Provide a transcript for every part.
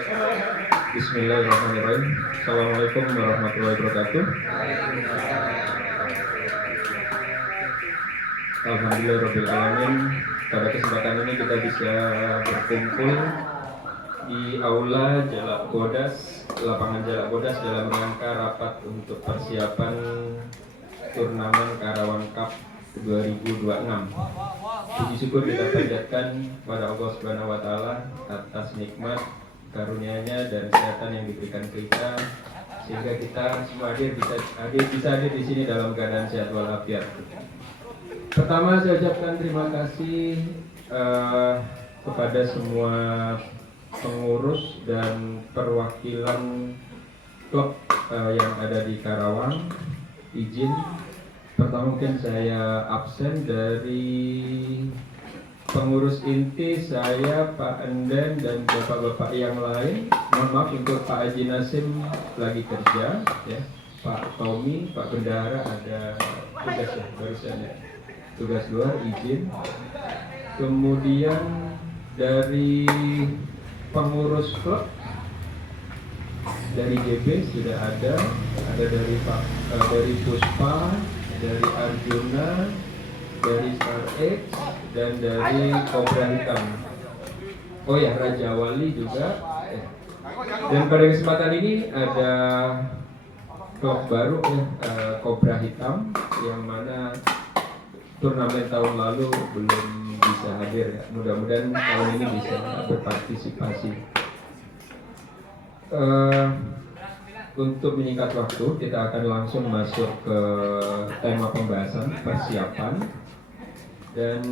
Bismillahirrahmanirrahim. Assalamualaikum warahmatullahi wabarakatuh. Alhamdulillahirrahmanirrahim. Pada kesempatan ini kita bisa berkumpul di Aula Jalak Bodas, lapangan Jalak Bodas dalam rangka rapat untuk persiapan turnamen Karawang Cup 2026. Puji syukur kita panjatkan pada Allah Subhanahu wa taala atas nikmat karunia-Nya dan kesehatan yang diberikan kita, sehingga kita semua bisa hadir di sini dalam keadaan sehat walafiat. Pertama, saya ucapkan terima kasih kepada semua pengurus dan perwakilan klub yang ada di Karawang. Izin pertama mungkin saya absen dari pengurus inti, saya Pak Enden dan bapak-bapak yang lain. Mohon maaf untuk Pak Haji Nasim lagi kerja, ya. Pak Tommy, Pak Bendahara ada tugas ya, barusan ya, tugas luar, izin. Kemudian dari pengurus klub dari GB sudah ada dari Pak dari Puspa, dari Arjuna, dari Star X, dan dari Kobra Hitam. Oh ya, Raja Wali juga. Dan pada kesempatan ini ada klub baru ya, Kobra Hitam, yang mana turnamen tahun lalu belum bisa hadir ya. Mudah-mudahan tahun ini bisa berpartisipasi. Untuk menyingkat waktu, kita akan langsung masuk ke tema pembahasan persiapan. Dan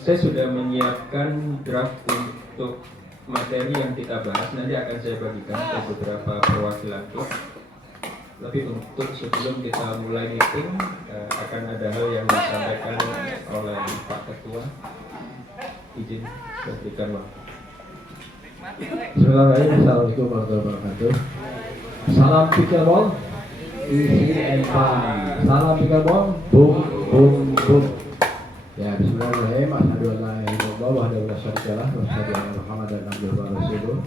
saya sudah menyiapkan draft untuk materi yang kita bahas. Nanti akan saya bagikan ke beberapa perwakilan klub. Tapi untuk sebelum kita mulai meeting, akan ada hal yang disampaikan oleh Pak Ketua. Izin saya berikan waktu. Bismillahirrahmanirrahim. Assalamualaikum warahmatullahi wabarakatuh. Salam pickleball, easy and fun. Salam pickleball, boom boom boom. Ya, Bismillahirrahmanirrahim. Asyhadu an la ilaha illallah wahdahu la syarika lah wa asyhadu anna Muhammadan abduhu wa rasuluh.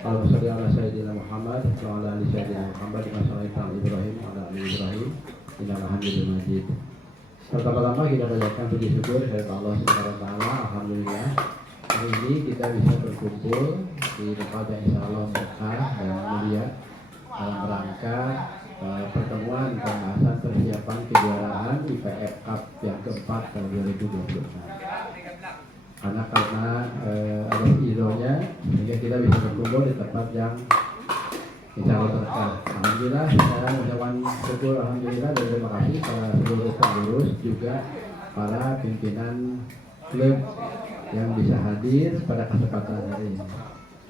Allahumma shalli ala sayyidina Muhammad wa ala ali sayyidina Muhammad wa sallallahu Ibrahim wa ala ali Ibrahim innaka Hamidum Majid. Pertama-tama kita panjatkan puji syukur kepada Allah Subhanahu wa taala. Alhamdulillah. Hari ini kita bisa berkumpul di tempat yang insyaallah berkah dan mulia dalam rangka pertemuan pembahasan persiapan kejuaraan IPF Cup yang keempat tahun 2026. Karena ada idenya, sehingga kita bisa berkumpul di tempat yang insyaallah berkah. Alhamdulillah, saya mengucapkan syukur alhamdulillah dan terima kasih kepada seluruh pengurus, juga para pimpinan klub yang bisa hadir pada kesempatan hari ini.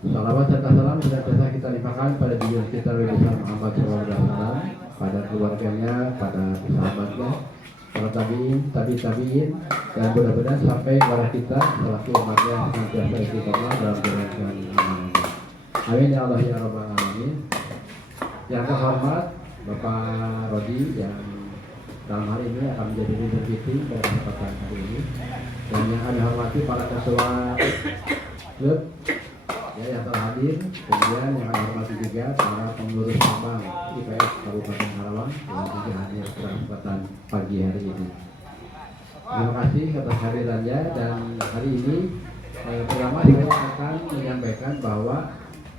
Salawat serta salam senantiasa kita limpahkan pada diri kita Rasulullah Muhammad SAW, pada keluarganya, pada sahabatnya, para tabiin, dan mudah-mudahan sampai kepada kita selaku umatnya senantiasa istiqomah dalam jalankan amanahnya. Amin ya Allah ya Rabbal Alamin. Yang terhormat Bapak Rodi yang dalam hari ini akan menjadi leader meeting pada kesempatan hari ini, dan yang kami hormati para ketua klub ya yang telah hadir, kemudian yang kami hormati juga para pengurus cabang IPF Kabupaten Karawang yang juga hadir pada kesempatan pagi hari ini. Terima kasih atas hadirannya, dan hari ini pertama saya akan menyampaikan bahwa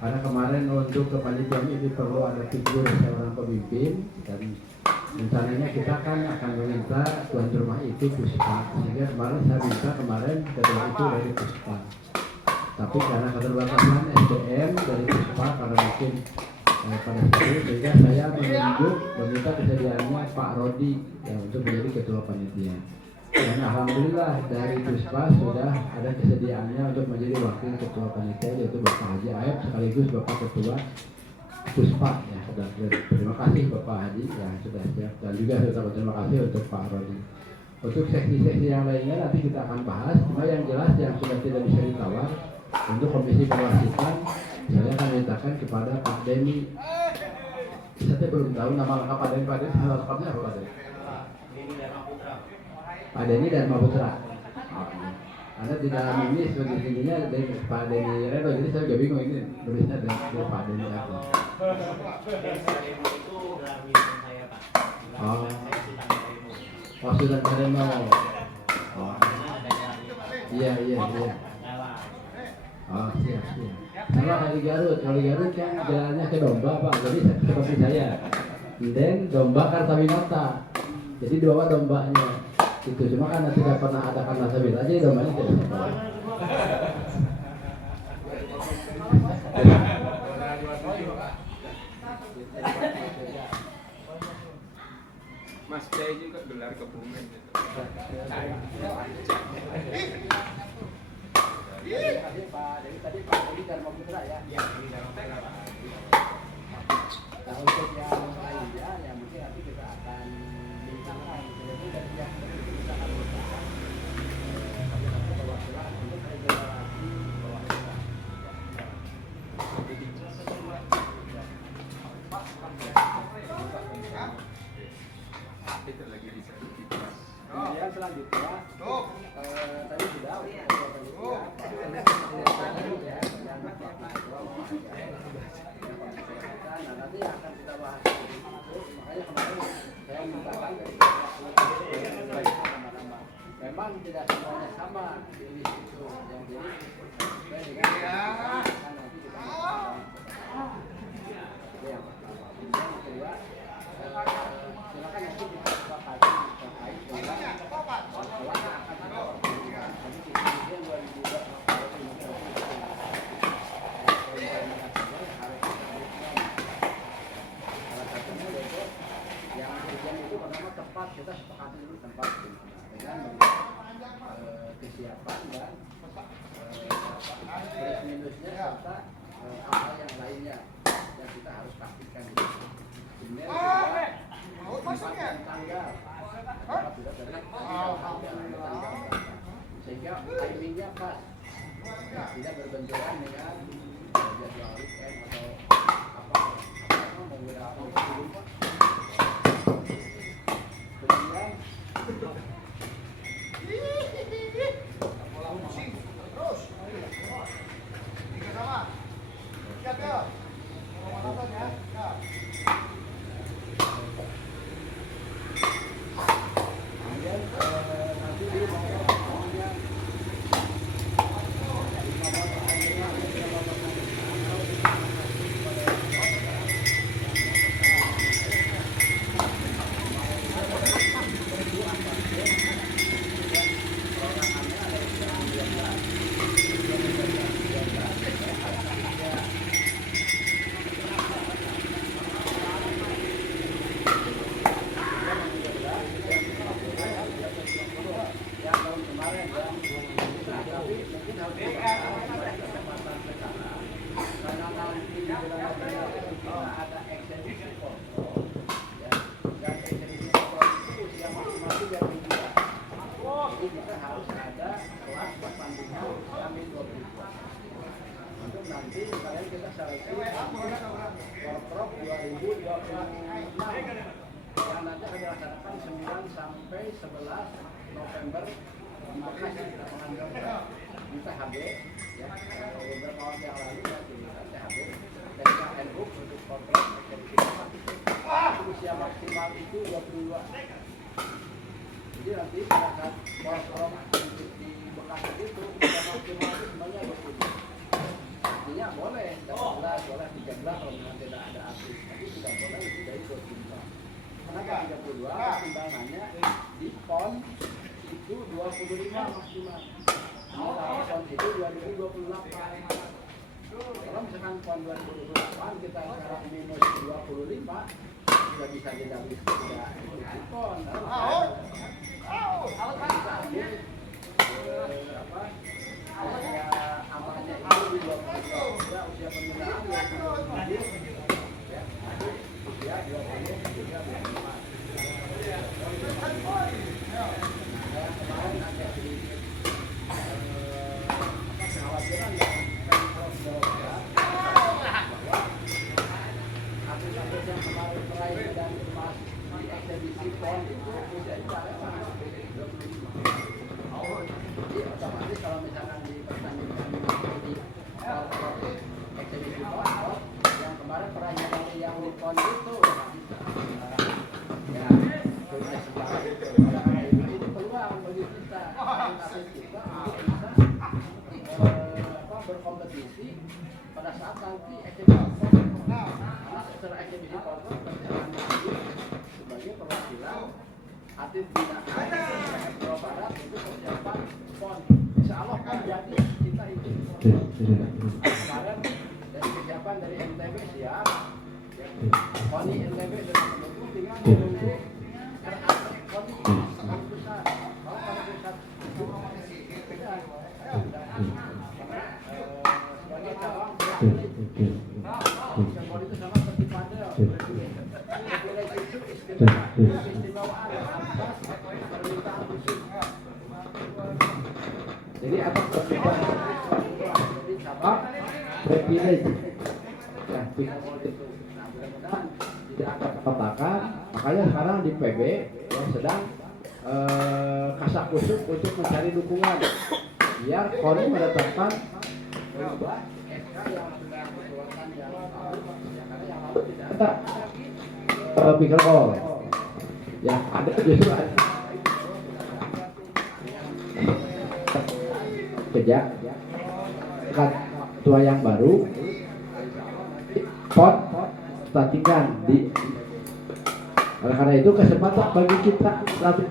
karena kemarin untuk kepanitiaan ini perlu ada figur seorang pemimpin, dan rencananya kita akan meminta tuan rumah itu Puspa, sehingga kemarin saya minta ketua itu dari Puspa. Tapi karena keterbatasan SDM dari Puspa, karena mungkin pada saat itu, sehingga saya meminta kesediaannya Pak Rodi yang untuk menjadi ketua panitia. Dan alhamdulillah dari Puspa sudah ada kesediaannya untuk menjadi wakil ketua panitia, yaitu Bapak Haji Aib sekaligus Bapak Ketua Puspa ya. Terima kasih Bapak Haji yang sudah siap, dan juga terima kasih untuk Pak Rodi. Untuk seksi-seksi yang lainnya nanti kita akan bahas. Cuma yang jelas yang sudah tidak bisa ditawar untuk komisi pewasitan, saya akan mintakan kepada Pak Deni. Saya belum tahu nama lengkap Pak Deni. Nama lengkapnya apa Pak Deni? Pak Deni dan Pak Putra. Anda di dalam ini sebenarnya dari Pak Denny Redo, jadi saya juga bingung ini tulisnya dari Pak Denny apa. Itu udah minum saya Pak. Oh. Saya sudah minum. Oh, sudah Karemo. Oh. Iya. Lewat. Oh, siap. Sama kali Garut kan jalannya ke domba Pak, jadi seperti saya. Dan domba Kartawinata. Jadi dua dombanya. Itu cuma karena tidak pernah ada karena sabit aja dombanya tidak sekolah. Mas Jai juga gelar Kebumen gitu. Tadi Pak Dedi Dharma Putra ya. Ya, ini dalam Pak. Nah, untuk yang lainnya yang mungkin nanti kita akan bincangkan jadi dari yang kita akan bincangkan bagaimana perwakilan untuk regenerasi perwakilan. Itu lagi di sertifikat. Kemudian selanjutnya tadi sudah nah nanti akan kita bahas makanya kemarin saya mintakan dari nama-nama memang tidak semuanya sama di list itu yang jadi saya juga akan nanti kita yang pertama yang kedua silakan nanti kita sepakati terkait dengan setelah akan kita waktukan nanti kemudian 2020 yang tujuan itu pertama tempat kita sepakati dulu tempat dengan kesiapan dan plus minusnya serta hal yang lainnya yang kita harus pastikan di situ. Kemudian tempat dan tanggal tempat sudah dari tanggal sehingga timingnya pas tidak berbenturan dengan jadwal weekend atau apa menggunakan waktu lupa. Kemudian nanti di maunya yang tahun kemarin ya. Nah, tapi mungkin harus dibahas kesempatan sekarang karena nanti di bulan November kita ada eksebisi foto ya. Dan eksebisi foto itu usia maksimal 3 bulan. Jadi kita harus ada kelas pertandingan kami 20 untuk nanti kalian kita seleksi World 2026 yang nanti akan dilaksanakan 9 sampai 11 November di Bekasi lapangan Garuda di THB ya beberapa waktu yang lalu ya di THB dan NU untuk kontrak itu usia maksimal itu 22. Jadi nanti pada saat kontrak di Bekasi itu usia maksimal itu semuanya 22. Artinya boleh 14, boleh 13 kalau memang tidak ada artis, tapi tidak boleh itu dari 22. Kenapa 32? Pertimbangannya di PON itu 25 maksimal. Kalau PON itu 2028. Kalau misalkan PON 2028 kita sekarang minus 25, sudah bisa tidak ikut PON. Kita ambil usia amannya itu di 22, usia penggunaan 27. Ya, usia 20 juga 25. Kemarin ada sedikit kekhawatiran yang Pemprov Jawa Barat bahwa atlet-atlet yang kemarin meraih medali emas di eksebisi PON itu usianya 25. Jadi otomatis kalau kon itu ya punya sejarah itu. Karena itu peluang bagi kita, atlet kita untuk bisa berkompetisi pada saat nanti eksebisi. Karena setelah eksebisi pokok berjalan lagi sebagai perwakilan atlet binaan Jawa Barat untuk persiapan PON. Insya Allah PON jadi kita ikut. Kemarin dari kesiapan dari NTB siap. PONI NTB sudah mendukung, tinggal menunggu PONI skala pusat. Kalau skala pusat itu sudah sebagai cabang PONI itu sama seperti padel. Privilege itu istimewaan atas permintaan khusus. Jadi atas permintaan jadi cabang privilege. Ya, nah, mudah-mudahan tidak akan katakan. Makanya sekarang di PB yang sedang kasak kusuk untuk mencari dukungan biar KONI menetapkan merubah SK yang sudah dikeluarkan yang lalu, karena yang lalu tidak ada pickleball. Yang ada justru ada sejak tua yang baru PON tandingan di. Oleh karena itu kesempatan bagi kita untuk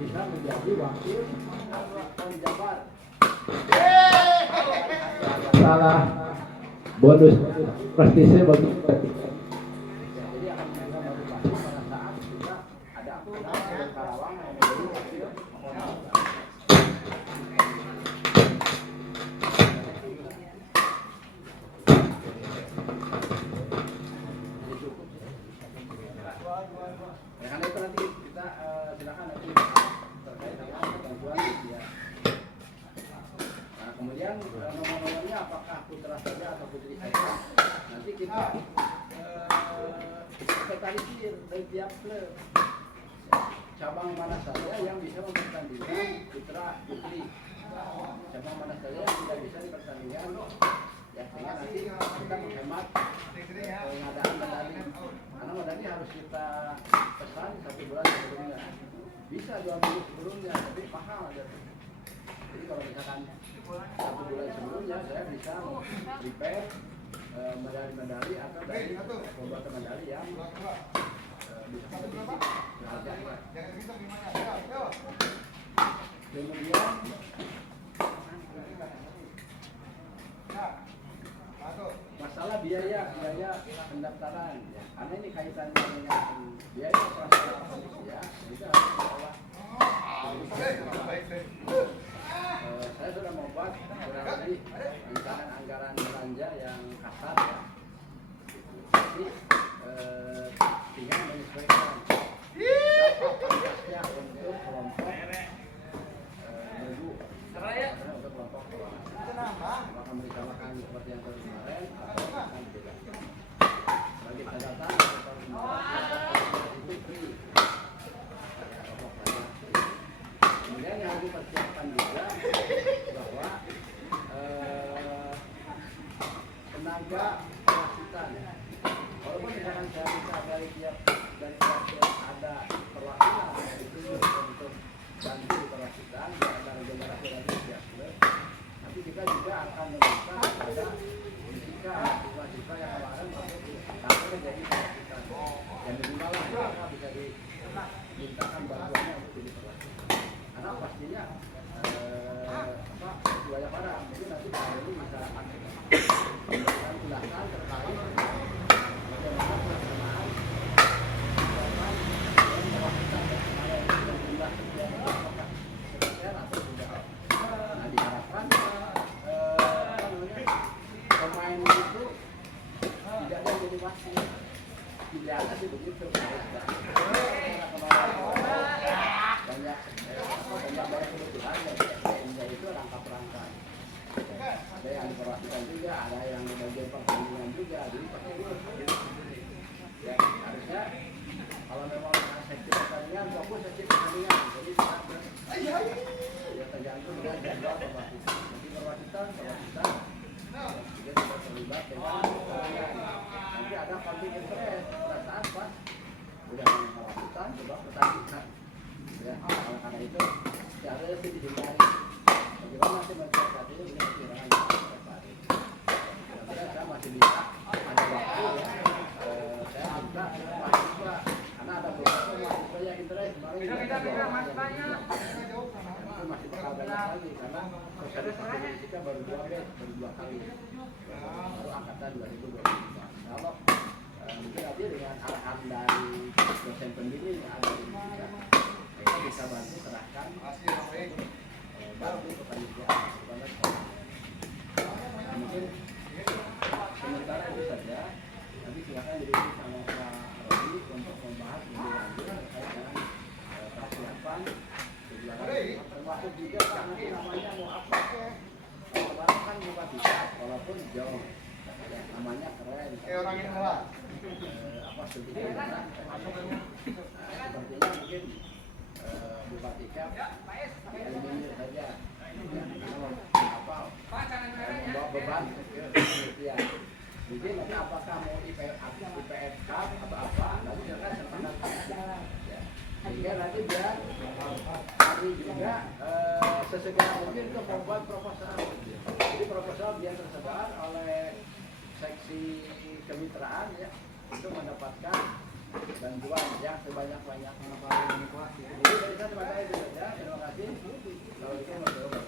bisa menjadi wakil penjabat. Salah bonus prestise bagi kita. Jadi akan motivasi pada saat kita ada aktivitas di Karawang yang menjadi wakil penjabat. Karena itu nanti kita silakan nanti terkait dengan bantuan ya. Nah, kemudian nomor-nomornya apakah putra saja atau putri saja nanti kita inventarisir dari tiap klub cabang mana saja yang bisa mempertandingkan putra putri, cabang mana saja yang tidak bisa dipertandingkan ya, sehingga nanti kita menghemat pengadaan medali. Karena medali harus kita pesan 1 bulan sebelumnya. Bisa 2 minggu sebelumnya, tapi mahal aja. Jadi kalau misalkan 1 bulan sebelumnya saya bisa prepare medali-medali atau dari pembuatan medali yang bisa kompetisi harganya. Kemudian masalah biaya pendaftaran ya. Karena ini kaitannya dengan biaya operasional ya, itu harus diolah. Saya sudah membuat kurang lebih rancangan anggaran belanja yang kasar ya. Jadi tinggal menyesuaikan berapa pangkasnya untuk kelompok bergu, untuk kelompok apakah mereka seperti yang kemarin atau akan beda. Bagi catatan itu free. Kemudian yang harus dipersiapkan juga bahwa tenaga perwasitan, walaupun misalkan saya bisa dari tiap ada perwakilan itu untuk bantu perwasitan ada regenerasi lagi tiap klub, tapi kita juga akan meminta kepada siswa yang kemarin masuk menjadi perwasitan yang minimal lah mereka bisa dimintakan bantuannya untuk jadi perwasitan. Karena pastinya banyak orang, jadi nanti Pak Heli bisa memberikan ulasan terkait bagaimana pelaksanaan dan perwasitan kemarin dan jumlah sekian apakah sekian atau tidak. Nah diharapkan pemain itu tidak ada jadi wasit, tidak ada sih begitu. Banyak kebutuhan dan itu rangkap-rangkap. Ada yang diperhatikan juga, ada yang di bagian pertandingan juga. Jadi ya, harusnya kalau memang seksi pertandingan fokus seksi pertandingan. Jadi ya tergantung dengan jadwal perwasitan. Jadi perwasitan juga tidak terlibat dengan pertandingan. nanti ada konflik interest pada saat pas udah melakukan coba pertandingan. Ya, karena itu harus dihindari. Bagaimana sih mensiasati ini kehilangan prestasi? Kira-kira saya masih bisa ada waktu ya. Saya minta mahasiswa karena ada beberapa mahasiswa yang interest kemarin itu masih bakal banyak lagi karena sosialisasi kita baru 2 kali baru angkatan 2022. Kalau mungkin nanti dengan arahan dari dosen pembimbing yang ada di kita, kita bisa bantu serahkan bantu ke panitia kepada sekolah. Mungkin sementara itu saja. Nanti silakan didukung sama Pak Rodi untuk membahas lebih lanjut terkait dengan persiapan termasuk juga nanti namanya mau apa ya? Kalau kan buka bisa, walaupun jauh, ya, namanya keren. Orang ini malah apa sebetulnya? Sepertinya mungkin buka tiket ini saja. Apa? Membawa beban ya. Mungkin nanti apakah mau IPFK atau apa? Nanti kita sertakan. Sehingga nanti biar kami juga sesegera mungkin ke membuat proposal. Jadi proposal biar tersebar oleh seksi kemitraan ya untuk mendapatkan bantuan yang sebanyak-banyaknya. Jadi dari saya sebagai itu saja. Terima kasih. Assalamualaikum.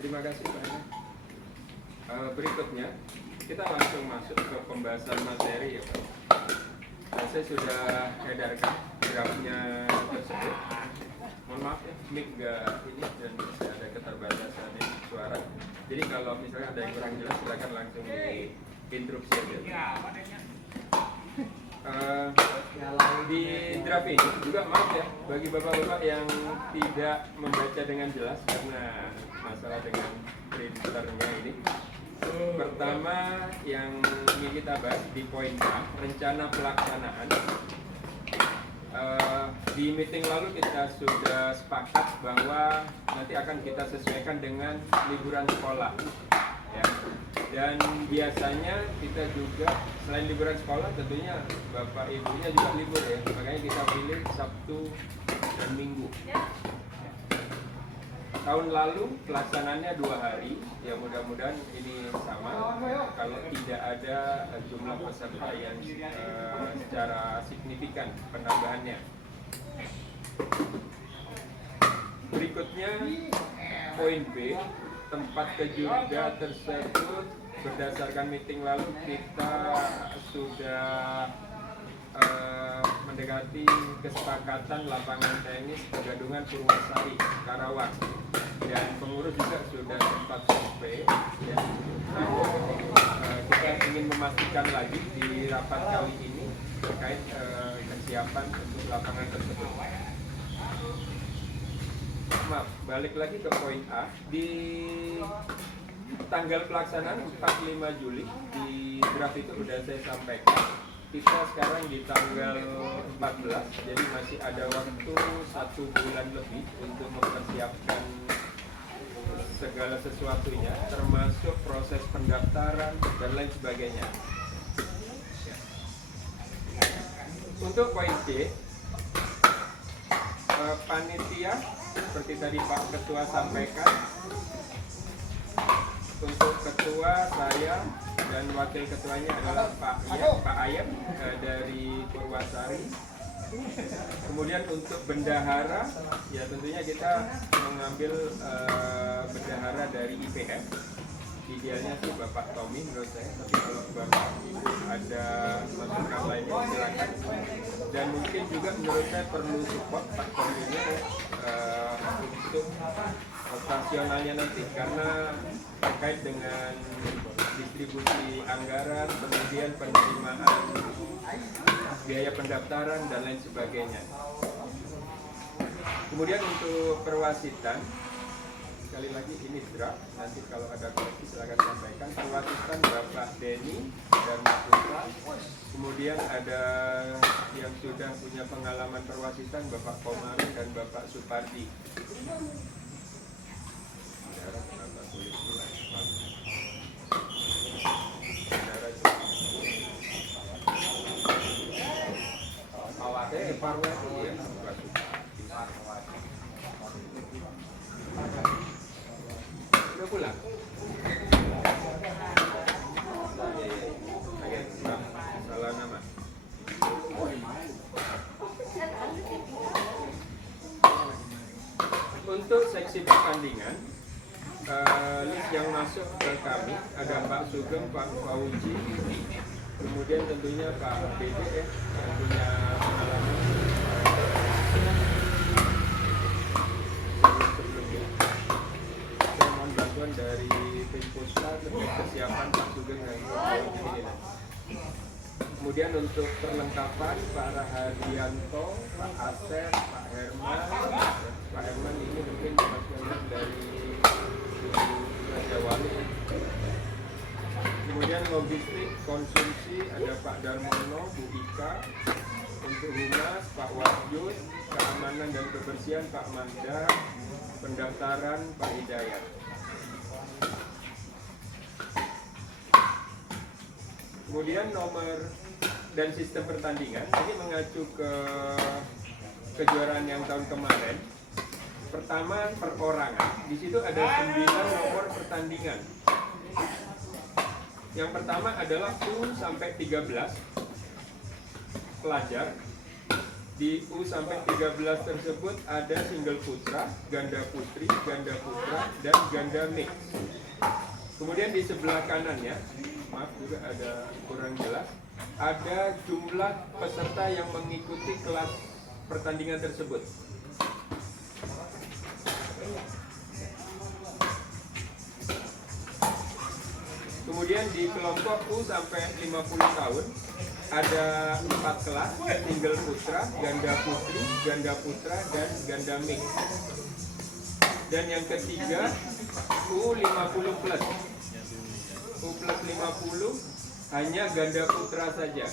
Terima kasih Pak Ene. Berikutnya kita langsung masuk ke pembahasan materi ya Pak. Saya sudah edarkan draftnya tersebut. Mohon maaf ya, mic nggak ini dan masih ada keterbatasan di suara. Jadi kalau misalnya ada yang kurang jelas silakan langsung diinstruksi aja. Di draft ini juga maaf ya bagi bapak-bapak yang tidak membaca dengan jelas karena masalah dengan printernya ini. Pertama yang ingin kita bahas di poin A, rencana pelaksanaan. Di meeting lalu kita sudah sepakat bahwa nanti akan kita sesuaikan dengan liburan sekolah ya. Dan biasanya kita juga selain liburan sekolah tentunya bapak ibunya juga libur ya, makanya kita pilih Sabtu dan Minggu. Tahun lalu pelaksanaannya 2 hari, ya mudah-mudahan ini sama. Kalau tidak ada jumlah peserta yang secara signifikan penambahannya. Berikutnya poin B, tempat kejuda tersebut berdasarkan meeting lalu kita sudah mendekati kesepakatan lapangan tenis Pegadungan Purwasari Karawang dan pengurus juga sudah sempat survei ya. Kita ingin memastikan lagi di rapat kali ini terkait kesiapan untuk lapangan tersebut. Maaf, balik lagi ke poin A. Di tanggal pelaksanaan 4-5 Juli di draft itu sudah saya sampaikan. Kita sekarang di tanggal 14, jadi masih ada waktu 1 bulan lebih untuk mempersiapkan segala sesuatunya, termasuk proses pendaftaran dan lain sebagainya. Untuk poin C, panitia seperti tadi Pak Ketua sampaikan, untuk ketua saya dan wakil ketuanya adalah Pak Ayam dari Purwasari. Kemudian untuk bendahara, ya tentunya kita mengambil bendahara dari IPM. Idealnya sih Bapak Tommy menurut saya, tapi kalau Bapak Ibu ada masukan lainnya silakan. Dan mungkin juga menurut saya perlu support Pak Tommy untuk operasionalnya nanti, karena terkait dengan distribusi anggaran, kemudian penerimaan biaya pendaftaran dan lain sebagainya. Kemudian untuk perwasitan, sekali lagi ini draft, nanti kalau ada koreksi silakan sampaikan. Perwasitan Bapak Denny dan Mas Putra. Kemudian ada yang sudah punya pengalaman perwasitan Bapak Komari dan Bapak Supardi. Salah nama. Untuk seksi pertandingan, list yang masuk ke kami ada Pak Sugeng, Pak Fauji, kemudian tentunya Pak BD ya, yang punya pengalaman sebelumnya. Saya mohon bantuan dari tim Pusat terkait kesiapan Pak Sugeng dan Pak Fauji ini. Kemudian untuk perlengkapan Pak Rahadianto, Pak Asep, Pak Herman. Pak Herman ini mungkin bagian dari Raja Wali. Kemudian logistik konsumsi ada Pak Darmono, Bu Ika. Untuk humas Pak Wahyud, keamanan dan kebersihan Pak Manda, pendaftaran Pak Hidayat. Kemudian nomor dan sistem pertandingan ini mengacu ke kejuaraan yang tahun kemarin. Pertama perorangan, di situ ada 9 nomor pertandingan. Yang pertama adalah U sampai 13 pelajar. Di U sampai 13 tersebut ada single putra, ganda putri, ganda putra, dan ganda mix. Kemudian di sebelah kanannya, maaf juga ada kurang jelas, ada jumlah peserta yang mengikuti kelas pertandingan tersebut. Kemudian di kelompok U sampai 50 tahun ada 4 kelas, single putra, ganda putri, ganda putra, dan ganda mix. Dan yang ketiga U50 plus. U plus 50 hanya ganda putra saja.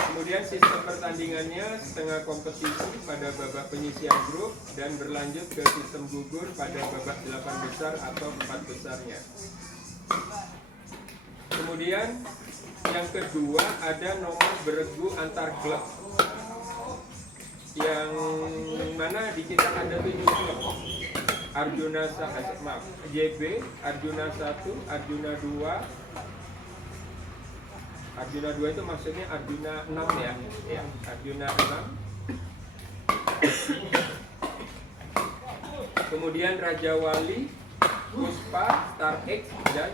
Kemudian sistem pertandingannya setengah kompetisi pada babak penyisian grup dan berlanjut ke sistem gugur pada babak 8 besar atau 4 besarnya. Kemudian yang kedua ada nomor beregu antar klub, yang mana di kita ada 7 klub. Arjuna JB, Arjuna 1, Arjuna 2. Arjuna 2 itu maksudnya Arjuna 6 ya. Ya, Arjuna 6. Kemudian Raja Wali, Puspa, Star X, dan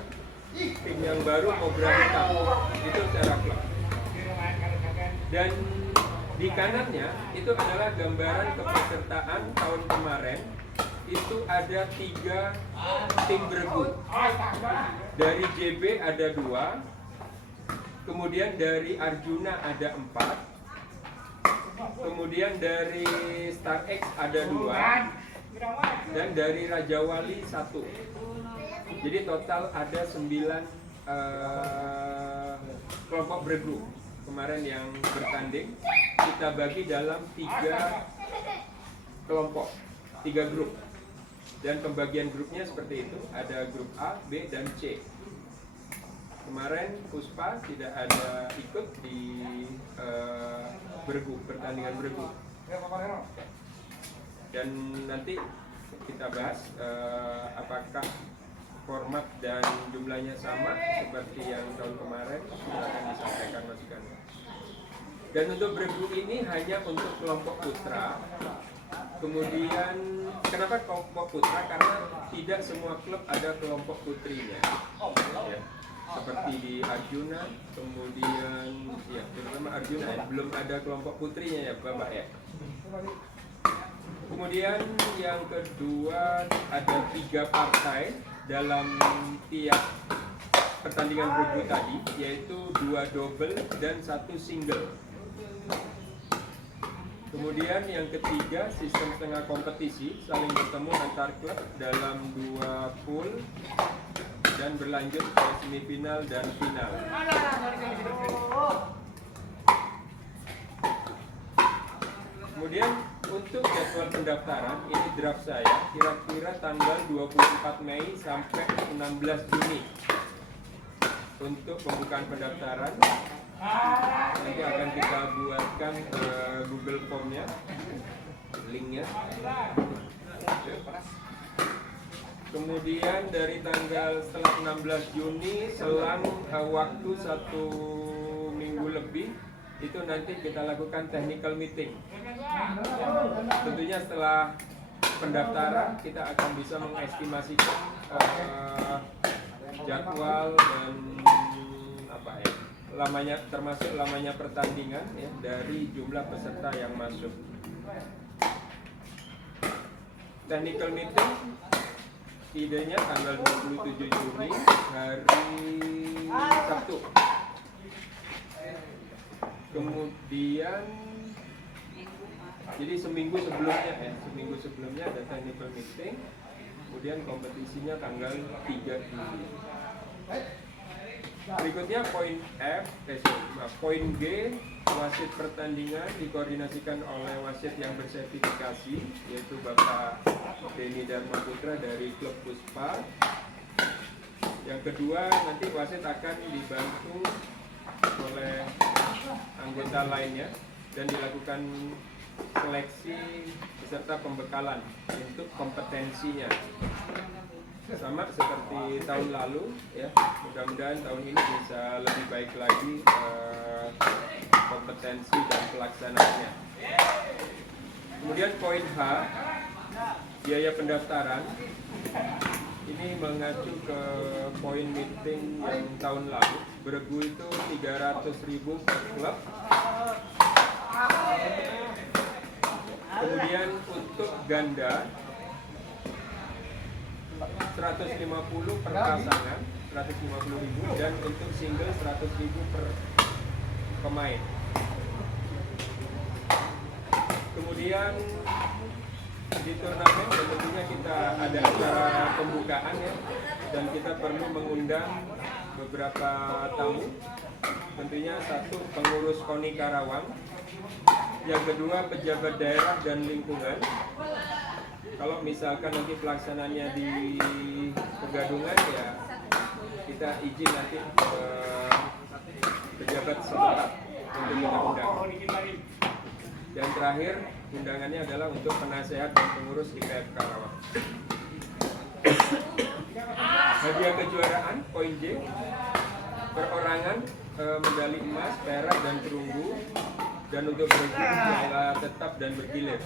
tim yang baru Cobra Hitam. Itu secara klub. Dan di kanannya itu adalah gambaran kepesertaan tahun kemarin. Itu ada 3 tim beregu. Dari JB ada 2, kemudian dari Arjuna ada 4, kemudian dari Star X ada 2, dan dari Raja Wali 1. Jadi total ada 9 kelompok beregu kemarin yang bertanding. Kita bagi dalam 3 kelompok, 3 grup. Dan pembagian grupnya seperti itu, ada grup A, B, dan C. Kemarin Puspa tidak ada ikut di beregu, pertandingan beregu. Dan nanti kita bahas apakah format dan jumlahnya sama seperti yang tahun kemarin. Silakan disampaikan masukannya. Dan untuk beregu ini hanya untuk kelompok putra. Kemudian kenapa kelompok putra? Karena tidak semua klub ada kelompok putrinya. Ya. Seperti di Arjuna, kemudian ya terutama Arjuna ya, belum ada kelompok putrinya ya Bapak ya. Kemudian yang kedua ada 3 partai dalam tiap pertandingan beregu tadi, yaitu 2 double dan 1 single. Kemudian yang ketiga sistem setengah kompetisi, saling bertemu antar klub dalam 2 pool dan berlanjut ke semifinal dan final. Kemudian untuk jadwal pendaftaran, ini draft saya, kira-kira tanggal 24 Mei sampai 16 Juni untuk pembukaan pendaftaran. Nanti akan kita buatkan Google Form-nya, linknya. Kemudian dari tanggal setelah 16 Juni selang waktu 1 minggu lebih itu nanti kita lakukan technical meeting. Tentunya setelah pendaftaran kita akan bisa mengestimasikan jadwal dan lamanya, termasuk lamanya pertandingan ya, dari jumlah peserta yang masuk. Technical meeting idenya tanggal 27 Juni hari Sabtu. Kemudian jadi seminggu sebelumnya ada technical meeting. Kemudian kompetisinya tanggal 3 Juli. Berikutnya poin G, wasit pertandingan dikoordinasikan oleh wasit yang bersertifikasi, yaitu Bapak Denny Dharma Putra dari klub Puspa. Yang kedua, nanti wasit akan dibantu oleh anggota lainnya dan dilakukan seleksi beserta pembekalan untuk kompetensinya. Sama seperti tahun lalu ya, mudah-mudahan tahun ini bisa lebih baik lagi kompetensi dan pelaksanaannya. Kemudian poin H, biaya pendaftaran. Ini mengacu ke poin meeting yang tahun lalu. Beregu itu 300.000 per klub. Kemudian untuk ganda 150 per pasangan, 150.000, dan untuk single 100.000 per pemain. Kemudian di turnamen tentunya kita ada acara pembukaan ya, dan kita perlu mengundang beberapa tamu. Tentunya satu, pengurus KONI Karawang, yang kedua pejabat daerah dan lingkungan. Kalau misalkan nanti pelaksananya di Pegadungan ya kita izin nanti pejabat setempat untuk kita undang. Dan terakhir undangannya adalah untuk penasehat dan pengurus IPF Karawang. Hadiah kejuaraan poin J, perorangan medali emas, perak dan perunggu, dan untuk beregu piala tetap dan bergilir.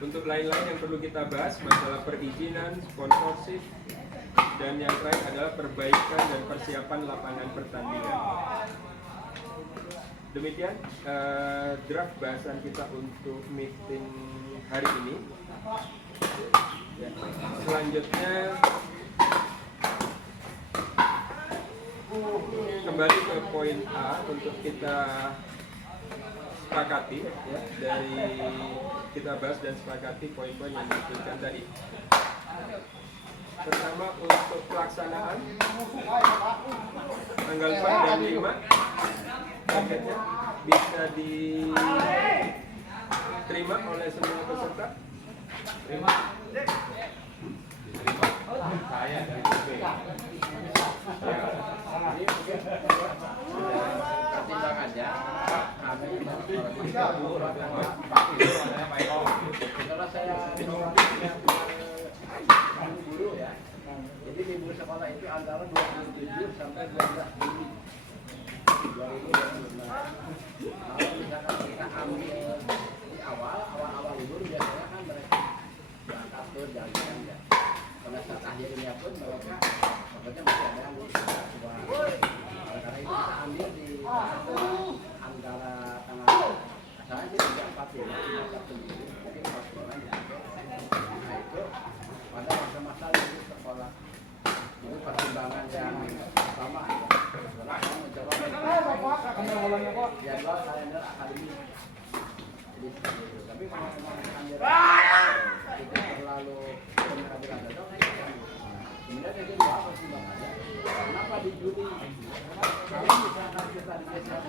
Untuk lain-lain yang perlu kita bahas, masalah perizinan, sponsorship, dan yang terakhir adalah perbaikan dan persiapan lapangan pertandingan. Demikian draft bahasan kita untuk meeting hari ini. Ya. Selanjutnya kembali ke poin A untuk kita sepakati ya, dari kita bahas dan sepakati poin-poin yang disebutkan tadi. Pertama, untuk pelaksanaan tanggal 4 dan 5 targetnya bisa diterima oleh semua peserta. Terima. Saya dari PP. Ini mungkin pertimbangannya kami kalau saya guru ya, jadi libur sekolah itu antara 27 sampai 12 Juli 2020. Kalau misalkan kita ambil di awal libur biasanya kan mereka berangkat tuh jalan ya. Pada saat akhirnya pun mereka maksudnya masih ada yang karena itu kita ambil di antara tanggal asalnya sih 4 bulan, 1 minggu, mungkin 4 bulan ya. Nah itu pada masa-masa libur sekolah itu pertimbangan yang pertama ya. Saya mencoba jadwal kalender akademik. Jadi seperti itu. Tapi kalau kalender itu terlalu benar-benar cocok, kemudian yang kedua pertimbangannya kenapa di Juli? Kalau misalkan kita digeser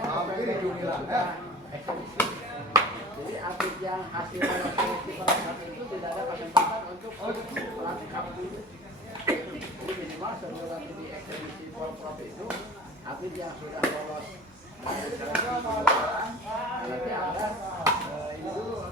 sampai Juli lah, jadi atlet yang hasil seleksi pada saat itu tidak ada kesempatan untuk pelatih kapten. Jadi minimal sebelum di ekspedisi Prof itu atlet yang sudah lolos dari seleksi nanti ada ini dulu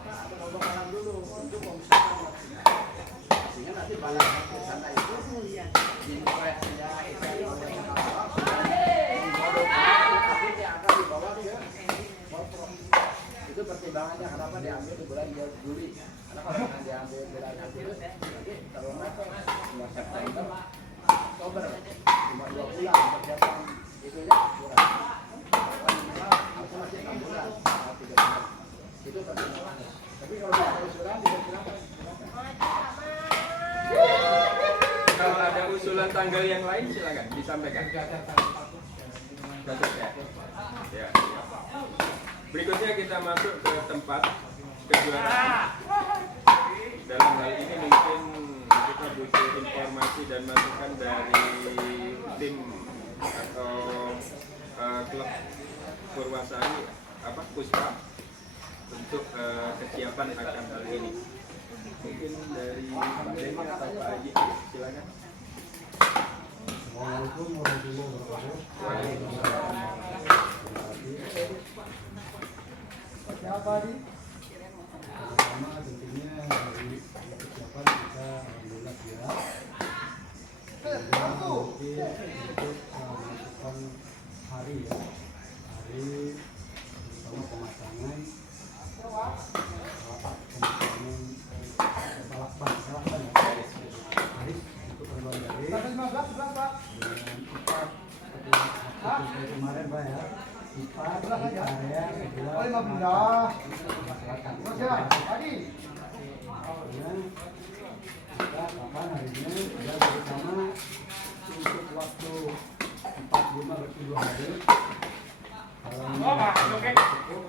kan diambil di bulan Juli. Karena kalau misalnya diambil bulan Agustus, nanti terlunas ke bulan September, Oktober, cuma 2 bulan persiapan itu ya kurang. Aku masih 6 bulan, 3 bulan. Itu pertimbangan. Tapi kalau ada usulan, diperkirakan. Kalau ada usulan tanggal yang lain silakan disampaikan. Cocok ya? Ya. Berikutnya kita masuk ke tempat kejuaraan. Dalam hal ini mungkin kita butuh informasi dan masukan dari tim atau klub Purwasari Puspa untuk kesiapan akan hal ini. Mungkin dari Pak Denny atau Pak Haji, silakan. Assalamualaikum warahmatullahi wabarakatuh. Siapa di? Pertama tentunya dari persiapan kita alhamdulillah siap. Mungkin untuk melakukan hari ya, hari terutama pemasangan balakban ya. Hari untuk terbang dari dengan 4 seperti kemarin Pak ya. 4 di area sebelah selatan. Kemudian kita kapan harinya sudah bersama untuk waktu 45 berarti 2 hari. Kalau cukup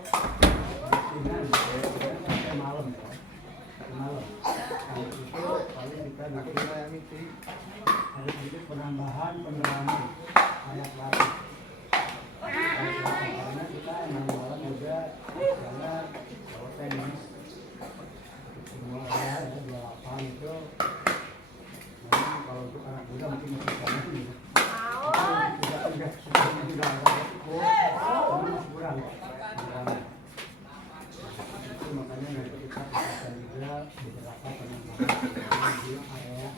sampai malam ya. Malam. Nah, itu paling kita nanti ada sedikit penambahan penerangan anak latih. Karena kita emang malam juga karena kalau tenis semua area ya 28 itu memang kalau untuk anak muda mungkin masih kurang ini. Sudah cukup, tapi masih kurang penerangan. Itu makanya nanti kita akan juga beberapa penambahan di area lapak.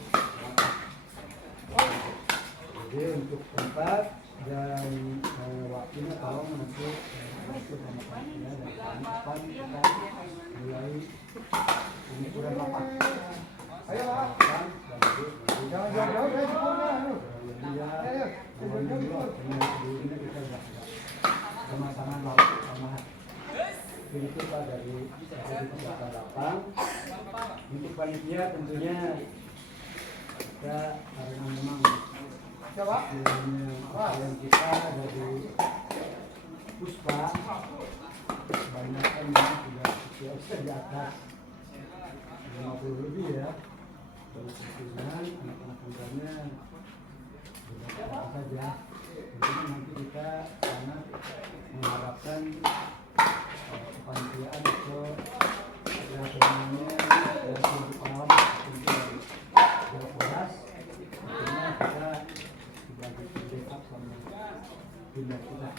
Jadi untuk tempat dan waktunya tolong nanti untuk pemakaiannya dari depan kita mulai pengukuran lapak. Ayo Pak. Jangan jauh-jauh ya sempurna. Ayo. Sebelumnya kita sudah pemasangan lapak tambahan. Itu Pak dari persiapan lapang. Untuk panitia tentunya kita karena memang yang kita dari Puspa kebanyakan memang sudah usia di atas 50 lebih ya. Terus kemudian anak-anak mudanya berapa saja. Tentunya nanti kita sangat mengharapkan kepanitiaan atau semuanya untuk alam untuk beras tentunya kita sebagai backup sama tim kita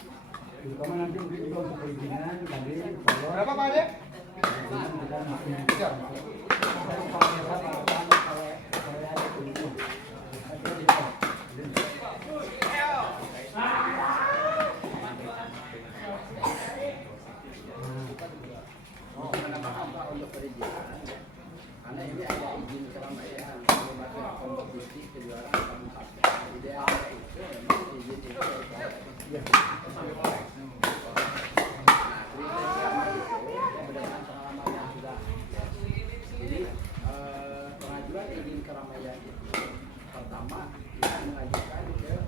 terutama nanti mungkin juga untuk perizinan tadi berapa Pak Dek? Kita masih bisa kalau ada tujuh untuk perizinan karena ini ada izin keramaian menggunakan kompetisi kejuaraan kabupaten. Idealnya itu memang izin itu dari kriteria itu berdasarkan pengalaman yang sudah. Jadi pengajuan izin keramaian itu pertama kita mengajukan ke